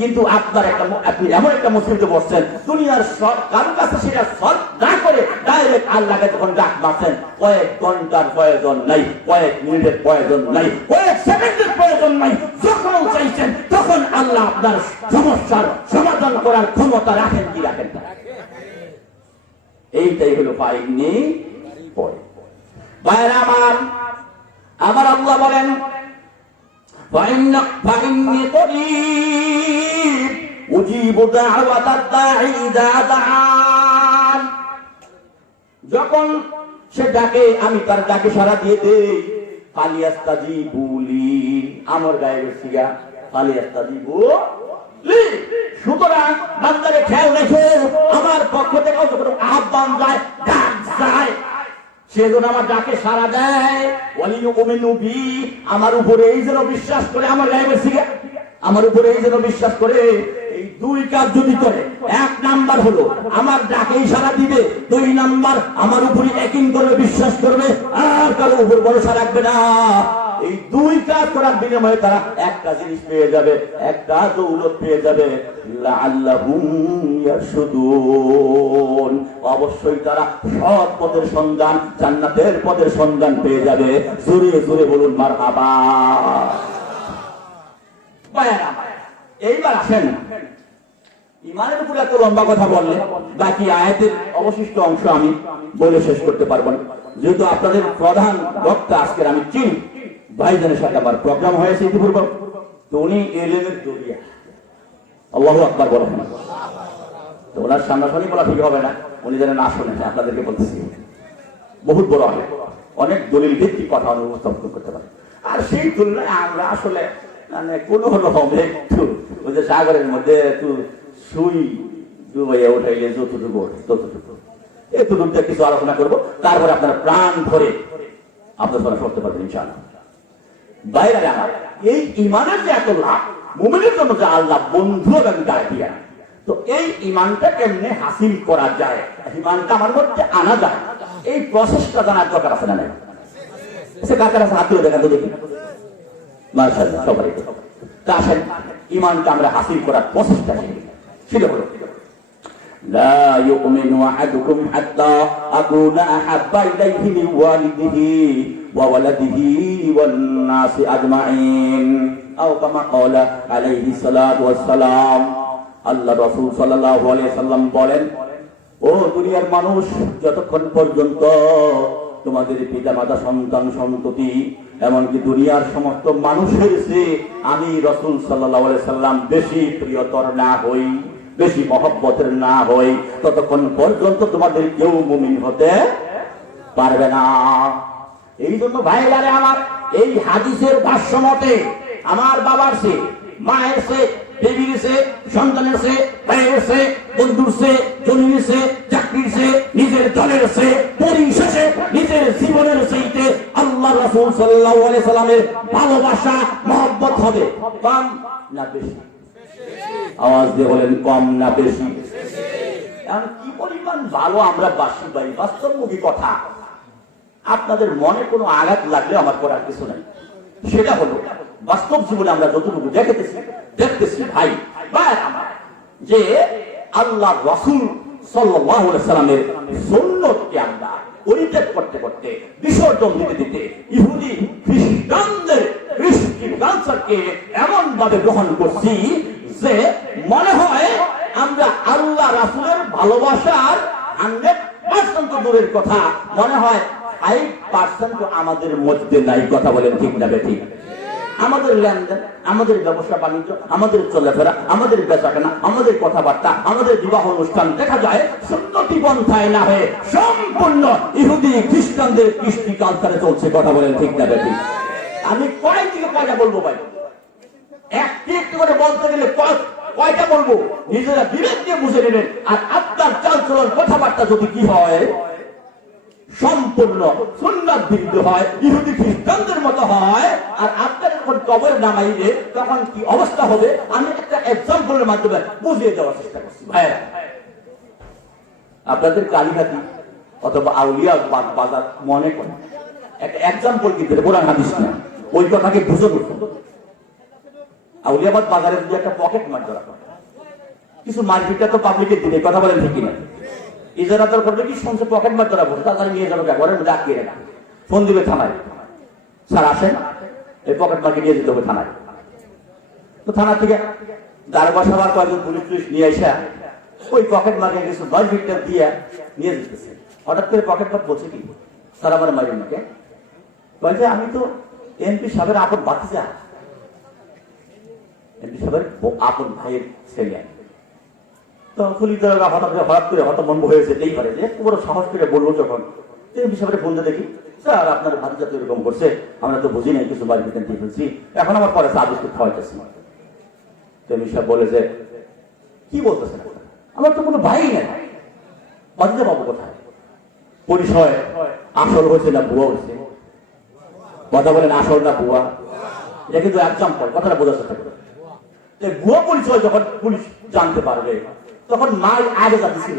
কিন্তু আপনার একটা আপনি এমন একটা মুসিবতে পড়ছেন, দুনিয়ার সব কারোর কাছে সেটা সব না করে ডাইরেক্ট আল্লাহকে যখন ডাক মারছেন, কয়েক ঘন্টার প্রয়োজন নাই, কয়েক মিনিটের প্রয়োজন নাই, কয়েক সেকেন্ডের প্রয়োজন নাই, যখন চাইছেন তখন আল্লাহ আপনার সমস্যার সমাধান করার ক্ষমতা রাখেন কি রাখেন না? এইটাই হলো পাইনি পরে। ভাইরা আমার আল্লাহ বলেন فإني قريب أجيب دعوة الداعي إذا دعان। যখন সে ডাকে আমি তার ডাকে সাড়া দিয়ে দেই। ফালিয়াস্তাজিবু লি, আমার গায়ে বসিয়া ফালিয়াস্তাজিবু লি। সুতরাং বান্দারে খেয়াল রেখো, আমার পক্ষ থেকে যখন আহ্বান যায়, ডাক যায়, সেজন্য আমার ডাকে সাড়া দেয়। আমার উপরে এই যেন বিশ্বাস করে, আমার গায়ে বসে আমার উপরে এই যেন বিশ্বাস করে। এই দুই কাজ যদি করে, এক নাম্বার হলো আমার ডাকেই সাড়া দিবে, দুই নাম্বার আমার উপরে ইয়াকিন করবে, বিশ্বাস করবে, আর কারো উপর ভরসা রাখবে না। এই দুই কাজ করার বিনিময়ে তারা একটা জিনিস পেয়ে যাবে, একটা দৌলত পেয়ে যাবে, লাআল্লাহুম ইয়ারশুদুন। অবশ্যই তারা সৎ পথের সন্ধান, জান্নাতের পথের সন্ধান পেয়ে যাবে। জোরে জোরে বলুন মারহাবা। এইবার আসেন, ইমানের উপরে এত লম্বা কথা বললে বাকি আয়াতের অবশিষ্ট অংশ আমি বলে শেষ করতে পারবো না, যেহেতু আপনাদের প্রধান বক্তা আজকের আমি চিনি। ভাইজানের সাথে আমার প্রোগ্রাম হয়েছে ইতিপূর্বে, তো উনি এলেমের দরিয়া, আল্লাহু আকবার বলেন। তো ওনার সামনাসামনি বলা ঠিক হবে না, উনি যেন না শোনেন, আপনাদেরকে বলতেছি বহুত বড় হয়, অনেক দলিল ভিত্তিক কথা উপস্থাপন করতে পারে। আর সেই তুলনায় আমরা আসলে মানে কোনো রকম একটু ওই যে সাগরের মধ্যে একটু সুই ডুবাইয়া উঠাইলে যতটুকু ততটুকু, এতটুকুটা কিছু আলোচনা করবো, তারপরে আপনারা প্রাণ ধরে আপনার সাথে করতে পারবেন ইনশাআল্লাহ। বাইরে আমার এই ইমানের যে এত লাভ, মুমিনের জন্য যে আল্লাহ বন্ধু এবং গার্ডিয়ান, তো এই ইমানটা কেমনে হাসিল করা যায়, ইমানটা আমার মধ্যে আনা যায়, এই প্রসেসটা জানার দরকার আছে না? সে কার কাছে হাত তুলে দেখান তো দেখি। মাশাআল্লাহ, সবাই তা আসেন ইমানটা আমরা হাসিল করার প্রসেসটা সেটা হলো লা ইউমিনু আহাদুকুম হাত্তা আকুনা আহাব্বা ইলাইহি মিন ওয়ালিদিহি ওয়া ওয়ালাদিহি ওয়ান নাসি আজমাইন, আও কামা ক্বালা আলাইহিস সালাতু ওয়াস সালাম। আল্লাহ রাসূল সাল্লাল্লাহু আলাইহি সাল্লাম বলেন, ও দুনিয়ার মানুষ, যতক্ষণ পর্যন্ত তোমাদের পিতামাতা, সন্তান সন্ততি, এমনকি দুনিয়ার সমস্ত মানুষের চেয়ে আমি রাসূল সাল্লাল্লাহু আলাইহি সাল্লাম বেশি প্রিয়তর না হই, বেশি মহব্বতের না হই, ততক্ষণ পর্যন্ত তোমাদের কেউ মুমিন হতে পারবে না। এই জন্য ভাইয়ারে আমার, এই হাদিসের ভাষ্য মতে আমার বাবার সে, মায়ের সে, বেবির সে, সন্তানের সে, ভাইয়ের সে, বন্ধুর সে, জমির সে, চাকরির সে, নিজের দলের সে, পরিশেষে নিজের জীবনের সেইতে আল্লাহ রাসূল সাল্লাল্লাহু আলাইহি সাল্লামের ভালোবাসা মহব্বত হবে কম না বেশি? আওয়াজ দিয়ে বলেন, কম না বেশি? এখন কি পরিমাণ ভালো আমরা বাসি ভাই, বাস্তবমুখী কথা। আপনাদের মনে কোনো আঘাত লাগলে আমার করার কিছু নাই, সেটা হলো বাস্তব জীবনে আমরা যতটুকু দেখতেছি ভাই যে আল্লাহ রাসূল সাল্লাল্লাহু আলাইহি সাল্লামের সুন্নতকে আমরা পরিত্যাগ করতে করতে, বিসর্জন দিতে দিতে ইহুদি খ্রিস্টানদের কৃষ্টি কালচারকে এমন ভাবে গ্রহণ করছি যে মনে হয় আমরা আল্লাহ রাসূলের ভালোবাসার 100% দূরের কথা, মনে হয় 5% আমাদের মধ্যে নাই। কথা বলেন ঠিক না বেঠিক? আমাদের লেনদেন, আমাদের ব্যবসা বাণিজ্য, আমাদের চলাফেরা, আমাদের বেচাকেনা, আমাদের কথাবার্তা, আমাদের বিবাহ অনুষ্ঠান দেখা যায় সুন্নতি পন্থায় না হয়ে সম্পূর্ণ ইহুদি খ্রিস্টানদের কৃষ্টি কালচারে চলছে। কথা বলেন ঠিক না বেঠিক? আমি কয়েক দিকে কয়টা বলবো ভাই, একটি একটু করে বলতে গেলে কয়টা বলবো নিজেরা বিবেক দিয়ে বুঝে নেবেন। আর আপনার চালচলন কথাবার্তা যদি কি হয় সম্পূর্ণ সুন্নাত বিরুদ্ধ হয়, ইহুদি খ্রিস্টানদের মতো হয়, আর আপনার যখন কবরে নামাইলে তখন কি অবস্থা হবে আমি একটা এক্সাম্পলের মাধ্যমে বুঝিয়ে দেওয়ার চেষ্টা করছি। ভাইরা আপনাদের কালীঘাটি অথবা আউলিয়া বাজার মনে করেন একটা এক্সাম্পল কিন্তু কোরআন হাদিস না, ওই কথাকে বুঝে বুঝুন। আউলিয়াবাদ বাজারে যদি একটা পকেট মার ধরা হয়, কিছু মারপিটটা তো পাবলিকের দিনে কথা বলেন ঠিক কিনা, ইজারাদার করবে কি সঙ্গে পকেট মার ধরা পড়ে তাড়াতাড়ি নিয়ে যাবে ঘরের মধ্যে আটকে রাখা, ফোন দিবে থানায়, স্যার আসেন এই পকেট মারকে নিয়ে যেতে হবে থানায়। তো থানা থেকে দারোগা সবার কয়েকজন পুলিশ টুলিশ নিয়ে আসা ওই পকেট মারকে কিছু মারপিটটা দিয়ে নিয়ে যেতেছে। হঠাৎ করে পকেট মার বলছে কি, স্যার আমার মারি মাকে বলছে আমি তো এমপি সাহেবের আপন বাতিজা, এমপি সাহেবের আপন ভাইয়ের ছেলে। তো পুলিশ দারোগা হঠাৎ করে হতভম্ব হয়ে যেতেই পারে যে বড় সাহস করে বলবো যখন এমপি সাহেবের ফোনটা দেখি, স্যার আপনার ভাতিজা তো এরকম করছে, আমরা তো বুঝি নাই, কিছু বাড়ি দিয়ে ফেলছি, এখন আমার পরে চা বিস্কুট খাওয়াইতেছি। তো এমপি সাহেব বলে যে কি বলতেছেন আমার তো কোনো ভাই নেই, ভাতিজা বাবু কোথায়? পরিচয় আসল হয়েছে না ভুয়া হয়েছে? কথা বলেন আসল না ভুয়া? এটা কিন্তু এক্সাম্পল, কথাটা বোঝার চেষ্টা করে। ভুয়া পরিচয় যখন পুলিশ জানতে পারবে তখন মাল আগে যাচ্ছিল,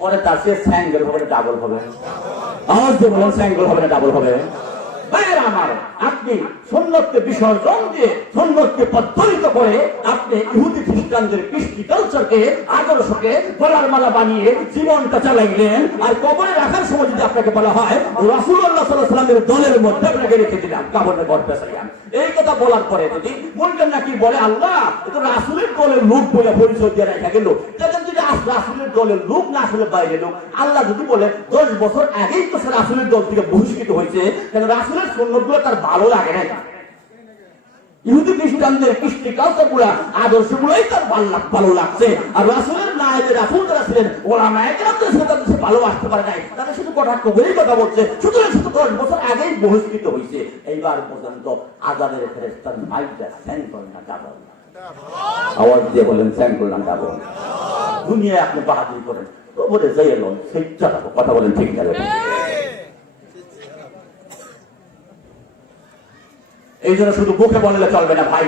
পরে তার সে স্যাঙ্গেল হবে না ডাবল হবে? আওয়াজ দিয়ে বলেন স্যাঙ্গেল হবে না ডাবল হবে? আমার আপনি সুন্নতকে বিসর্জন দিয়ে সুন্নতকে পদ্ধতিত করে আপনি ইহুদি খ্রিস্টানদের কৃষ্টি কালচারকে আদর্শকে গলার মালা বানিয়ে জীবনটা চালাইলেন। আর কবরে রাখার সময় যদি আপনাকে বলা হয় রাসূলুল্লাহ সাল্লাল্লাহু আলাইহি ওয়াসাল্লামের দলের মধ্যে আপনাকে রেখে দিলাম কবরের ঘর পেছাইলাম, এই কথা বলার পরে যদি বলবেন নাকি বলে আল্লাহ এটা রাসূলের দলের লোক বলে পরিচয় দিয়ে রেখে গেল, তাদের যদি রাসূলের দলের লোক না আসলে বাইরে লোক, আল্লাহ যদি বলে 10 বছর আগেই তো সে রাসূলের দল থেকে বহিষ্কৃত হয়েছে, তাহলে রাসূলের সুন্নতগুলো তার ভালো লাগে না। ইহুদি খ্রিস্টানদের কৃষ্টি কালচারগুলো আদর্শগুলোই তার ভালো লাগছে, আর রাসূলের নায়েবে রাসূল যারা ছিলেন ওলামায়ে কেরামদের সাথে তাদের ভালোবাসতে পারে নাই, তাদের শুধু কটাক্ষ করেই কথা বলছে, সুতরাং 10 বছর আগেই বহিষ্কৃত হয়েছে। এইবার পর্যন্ত আযানের ফেরেশতার মাইকটা সেন্ড করেন না ডাবল, আওয়াজ দিয়ে বলেন সেন্ড করলাম ডাবল। দুনিয়ায় আপনি বাহাদুরি করেন তো বলে যাই এলেন সেই চালাবো, কথা বলেন ঠিক যাবে। এই জন্য শুধু মুখে বললে চলবে না ভাই,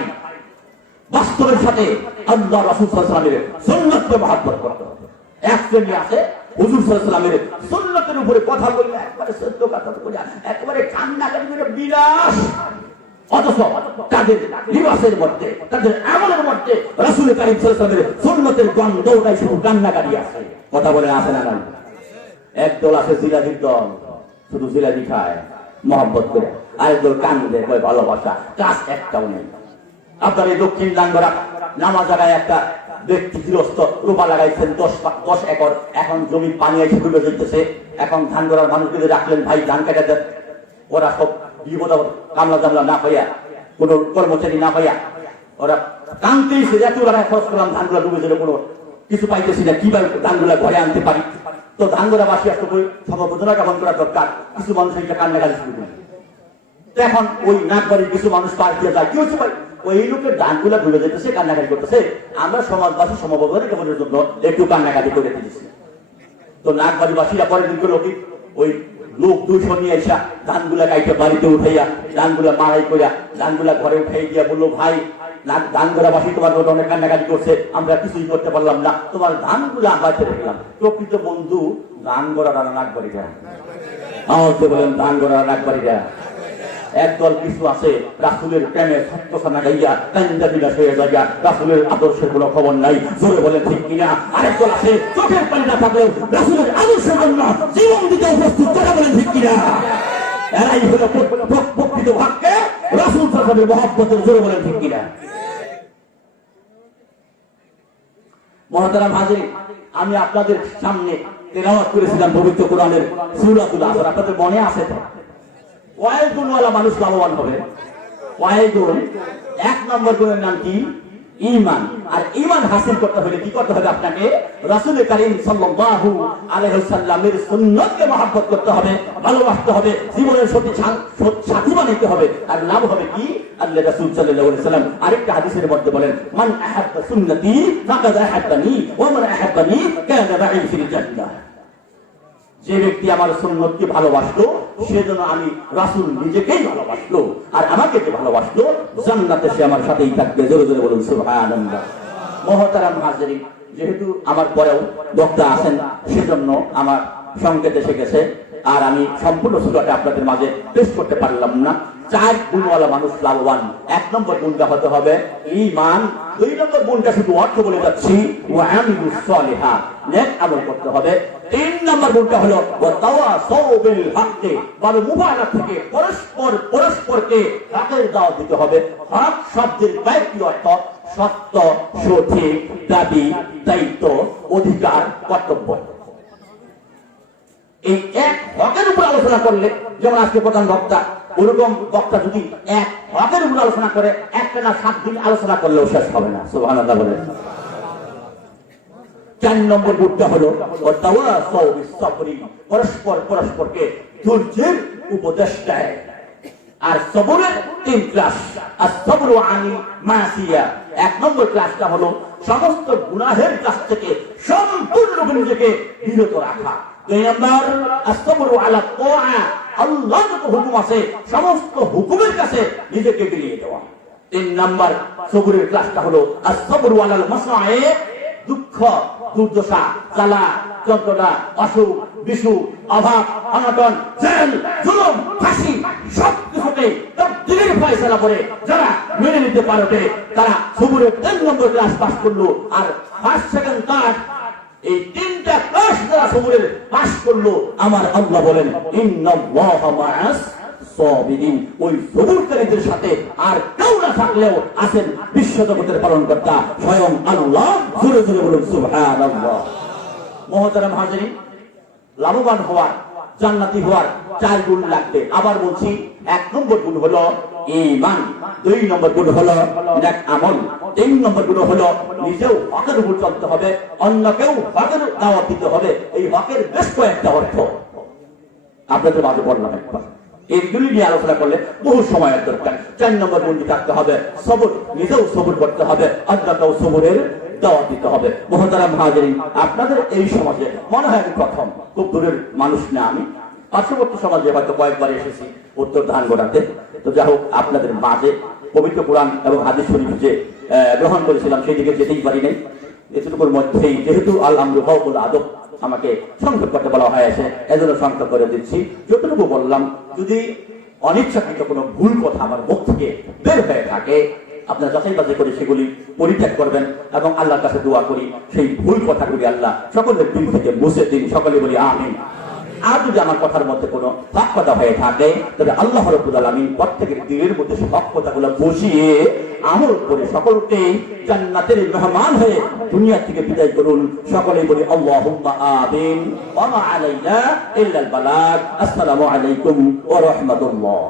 বাস্তবের সাথে আল্লাহ রাসূল সাল্লাল্লাহু আলাইহি ওয়াসাল্লামের সুন্নাতকে মহব্বত করতে হবে। এক শ্রেণী আছে হুজুর সাল্লাল্লাহু আলাইহি ওয়াসাল্লামের সুন্নাতের উপরে কথা বললে একবারে সত্য কথা বলে একবারে কান্নাকাটি করে বিলাস, অথচ তাদের লিবাসের মধ্যে তাদের আমলের মধ্যে রাসূল কারীম সাল্লাল্লাহু আলাইহি ওয়াসাল্লামের সুন্নাতের গন্ধটাই শুধু কান্নাকাটি আছে। কথা বলে আছে না না? একদল আছে জিলাপির দল, শুধু জিলাপি খায় মহব্বত করে, আরেকদল কান্দে কয় ভালোবাসা, কাজ একটাও নেই। আপনার এই দক্ষিণ ডাঙ্গরা নামা জায়গায় একটা ব্যক্তি গৃহস্থ রূপা লাগাইছেন 10 একর, এখন জমি পানি এসে ডুবে যেতেছে, এখন ধান করার মানুষকে রাখলেন ভাই ধান কেটে দেন, ওরা সব বিপদ কামলা জামলা না পাইয়া কোনো কর্মচারী না পাইয়া ওরা কানতেই সে চুলারা খরচ করলাম, ধানগুলা ডুবে যেন কোনো কিছু পাইতেছি না, কিভাবে ধানগুলা ঘরে আনতে পারি। তো ধানগুলা বাসি আসতে সমবেদনা জ্ঞাপন করা দরকার, কিছু মানুষ একটা কান্নাকাটি শুরু করে। এখন ওই নাকবাড়ির কিছু মানুষ পার দিয়ে যায়, কি হচ্ছে ভাই ওই লোকের ধানগুলা ঘুরে যেতেছে কান্নাকাটি করতেছে, আমরা সমাজবাসী সমবেদনা জ্ঞাপনের জন্য একটু কান্নাকাটি করে দিয়েছি। তো নাকবাড়িবাসীরা পরের দিন করলো কি ওই লোক 200 নিয়ে আসা ধানগুলা কাইটে বাড়িতে উঠাইয়া ধানগুলা মারাই করিয়া ধানগুলা ঘরে উঠাই দিয়া বললো ভাই ধানগুলাবাসী তোমার মতো অনেক কান্নাকাটি করছে, আমরা কিছুই করতে পারলাম না, তোমার ধানগুলা বাঁচতে দেখলাম। প্রকৃত বন্ধু ধান গড়া নাকবাড়িরা, আমাকে বলেন ধান গড়া নাকবাড়িরা। একদল কিছু আছে রাসূলের প্রেমে সত্যসানা গাইয়া কান্দা বিলাস হয়ে যাইয়া রাসূলের আদর্শের কোনো খবর নাই, জোরে বলেন ঠিক কিনা। আরেকদল আছে চোখের পানি না থাকলেও রাসূলের আদর্শের জন্য জীবন দিতে প্রস্তুত, কথা বলেন ঠিক কিনা। এরাই হলো প্রকৃত ভাগ্যে রাসূল সাল্লাল্লাহু আলাইহি ওয়াসাল্লামের মহব্বতের, জোরে বলেন ঠিক কিনা। মুহতারাম হাজিরিন, আমি আপনাদের সামনে তেলাওয়াত করেছিলাম পবিত্র কোরআনের সূরাতুল আসর, আপনাদের মনে আছে তো? কয় গুণওয়ালা মানুষ লাভবান হবে? কয় গুণ? 1 নম্বর গুণের নাম কি? ঈমান। আর ঈমান হাসিল করতে হলে কি করতে হবে? আপনাকে রাসূল করিম সাল্লাল্লাহু আলাইহি ওয়াসাল্লামের সুন্নাতকে মহব্বত করতে হবে, ভালোবাসতে হবে, জীবনের সাথী বানাইতে হবে। আর লাভ হবে কি? আল্লাহ রাসূল সাল্লাল্লাহু আলাইহি ওয়াসাল্লাম আরেকটা হাদিসের মধ্যে বলেন, মান আহাব্বা সুন্নতি ফাকাদ আহাব্বানি ওয়া মান আহাব্বানি কানা মাই ফিল জান্নাহ। যে ব্যক্তি আমার সুন্নতকে ভালোবাসলো সেজন্য আমি রাসূল নিজেকেই ভালোবাসলো, আর আমাকে যে ভালোবাসলো জান্নাতে সে আমার সাথেই থাকবে। জোরে জোরে বলুন সুবহানাল্লাহ। মুহতারাম হাজিরিন, যেহেতু আমার পরেও বক্তা আছেন সেজন্য আমার সংকেত এসে গেছে, আর আমি সম্পূর্ণ সূরাটা আপনাদের মাঝে পেশ করতে পারলাম না। 4 গুণওয়ালা মানুষ লাভবান। 1 নম্বর গুণটা হতে হবে ঈমান। 2 নম্বর গুণটা শুধু অর্থ বলে যাচ্ছি, ওয়া আমিলুস সলিহা, নেক আমল করতে হবে। 3 নম্বর গুণটা হলো ওয়া তাওয়াসাউ বিল হক, বল মুবালাগ থেকে পরস্পরকে হকের দাওয়াত দিতে হবে। হক শব্দের কয়েকটি অর্থ: সত্য, সঠিক, দাবি, দায়িত্ব, অধিকার, কর্তব্য। এই এক হকের উপর আলোচনা করলে, যেমন আজকে প্রধান বক্তা, ওরকম বক্তা যদি এক হকের উপর আলোচনা করে, একটা না 7 দিন আলোচনা করলেও শেষ হবে না। সুবহানাল্লাহ বলেন। 4 নম্বর গুণটা হলো ওয়াতাওয়াসাউ বিস-সাবরি, পরস্পরকে ধৈর্যের উপদেশ দেয়। আর সবরের 3 ক্লাস। আস-সাবরু আনিল মাসিয়া, 1 নম্বর ক্লাসটা হলো সমস্ত গুনাহের কাছ থেকে সম্পূর্ণরূপে নিজেকে বিরত রাখা। 2 নম্বর আস-সাবরু আলা তাআ, আল্লাহর যত হুকুম আছে সমস্ত হুকুমের কাছে নিজেকে বিলিয়ে দেওয়া। 3 নম্বর সবরের ক্লাসটা হলো আস-সাবরু আলাল মাসায়েব, দুঃখ, দুর্দশা, জ্বালা, যন্ত্রণা, অসুখ, বিসুখ, অভাব, অনটন, জেল, জুলুম, ফাঁসি সব কিছুকে তাকদীরের ফয়সালা করে যারা মেনে নিতে পারবে তারা সবরের 3 নম্বর ক্লাস পাস করলো। আর ফার্স্ট, সেকেন্ড, থার্ড এই 3টা ক্লাস যারা সবরের পাস করলো, আমার আল্লাহ বলেন ইন্নাল্লাহা মা'আস সাবিরিন, ওই সবরকারীদের সাথে আর কেউ না থাকলেও আছেন বিশ্বজগতের পালনকর্তা স্বয়ং আল্লাহ। জোরে জোরে বলুন সুবহানাল্লাহ। মুহতারাম হাজিরিন, লাভবান হওয়ার, জান্নাতি হওয়ার 4 গুণ লাগবে। আবার বলছি, 1 নম্বর গুণ হলো ঈমান, 2 নম্বর গুণ হলো নেক আমল, 3 নম্বর গুণ হলো নিজেও হকের উপর চলতে হবে, অন্যকেও হকের দাওয়াত দিতে হবে। এই হকের বেশ কয়েকটা অর্থ আপনাদের মাঝে বললাম একবার। এইগুলি নিয়ে আলোচনা করলে বহু সময়ের দরকার। 4 নম্বর গুণটি থাকতে হবে সবর, নিজেও সবর করতে হবে, অন্যকেও সবরের দাওয়াত দিতে হবে। মুহতারাম হাজিরিন, আপনাদের এই সমাজে মনে হয় আমি প্রথম, খুব দূরের মানুষ না আমি, পার্শ্ববর্তী সমাজে হয়তো কয়েকবার এসেছি উত্তর ধানগড়াতে। তো যাই হোক, আপনাদের মাঝে পবিত্র কোরআন এবং হাদিস শরীফ যে গ্রহণ করেছিলাম সেই দিকে যেতেই পারি নাই। এটুকুর মধ্যেই যেহেতু আল আমরু ফাওকুল আদব আমাকে সংক্ষেপ করতে বলা হয়েছে, এজন্য সংক্ষেপ করে দিচ্ছি। যতটুকু বললাম, যদি অনিচ্ছাকৃত কোনো ভুল কথা আমার মুখ থেকে বের হয়ে থাকে, আপনারা যাচাই বাছাই করে সেগুলি পরিত্যাগ করবেন এবং আল্লাহর কাছে দোয়া করি সেই ভুল কথাগুলি আল্লাহ সকলের দিল থেকে মুছে দিন। সকলে বলি আমিন। আর যদি আমার কথার মধ্যে কোনো হক কথা হয়ে থাকে, তবে আল্লাহ রাব্বুল আলামিন প্রত্যেকের দিলের মধ্যে সেই হক কথাগুলো বসিয়ে আমল করে সকলকে জান্নাতের মেহমান হয়ে দুনিয়া থেকে বিদায় করুন। সকলেই বলি আল্লাহুম্মা আমিন। ওয়া মা আলাইনা ইল্লাল বালাগ। আসসালামু আলাইকুম ওয়া রাহমাতুল্লাহ।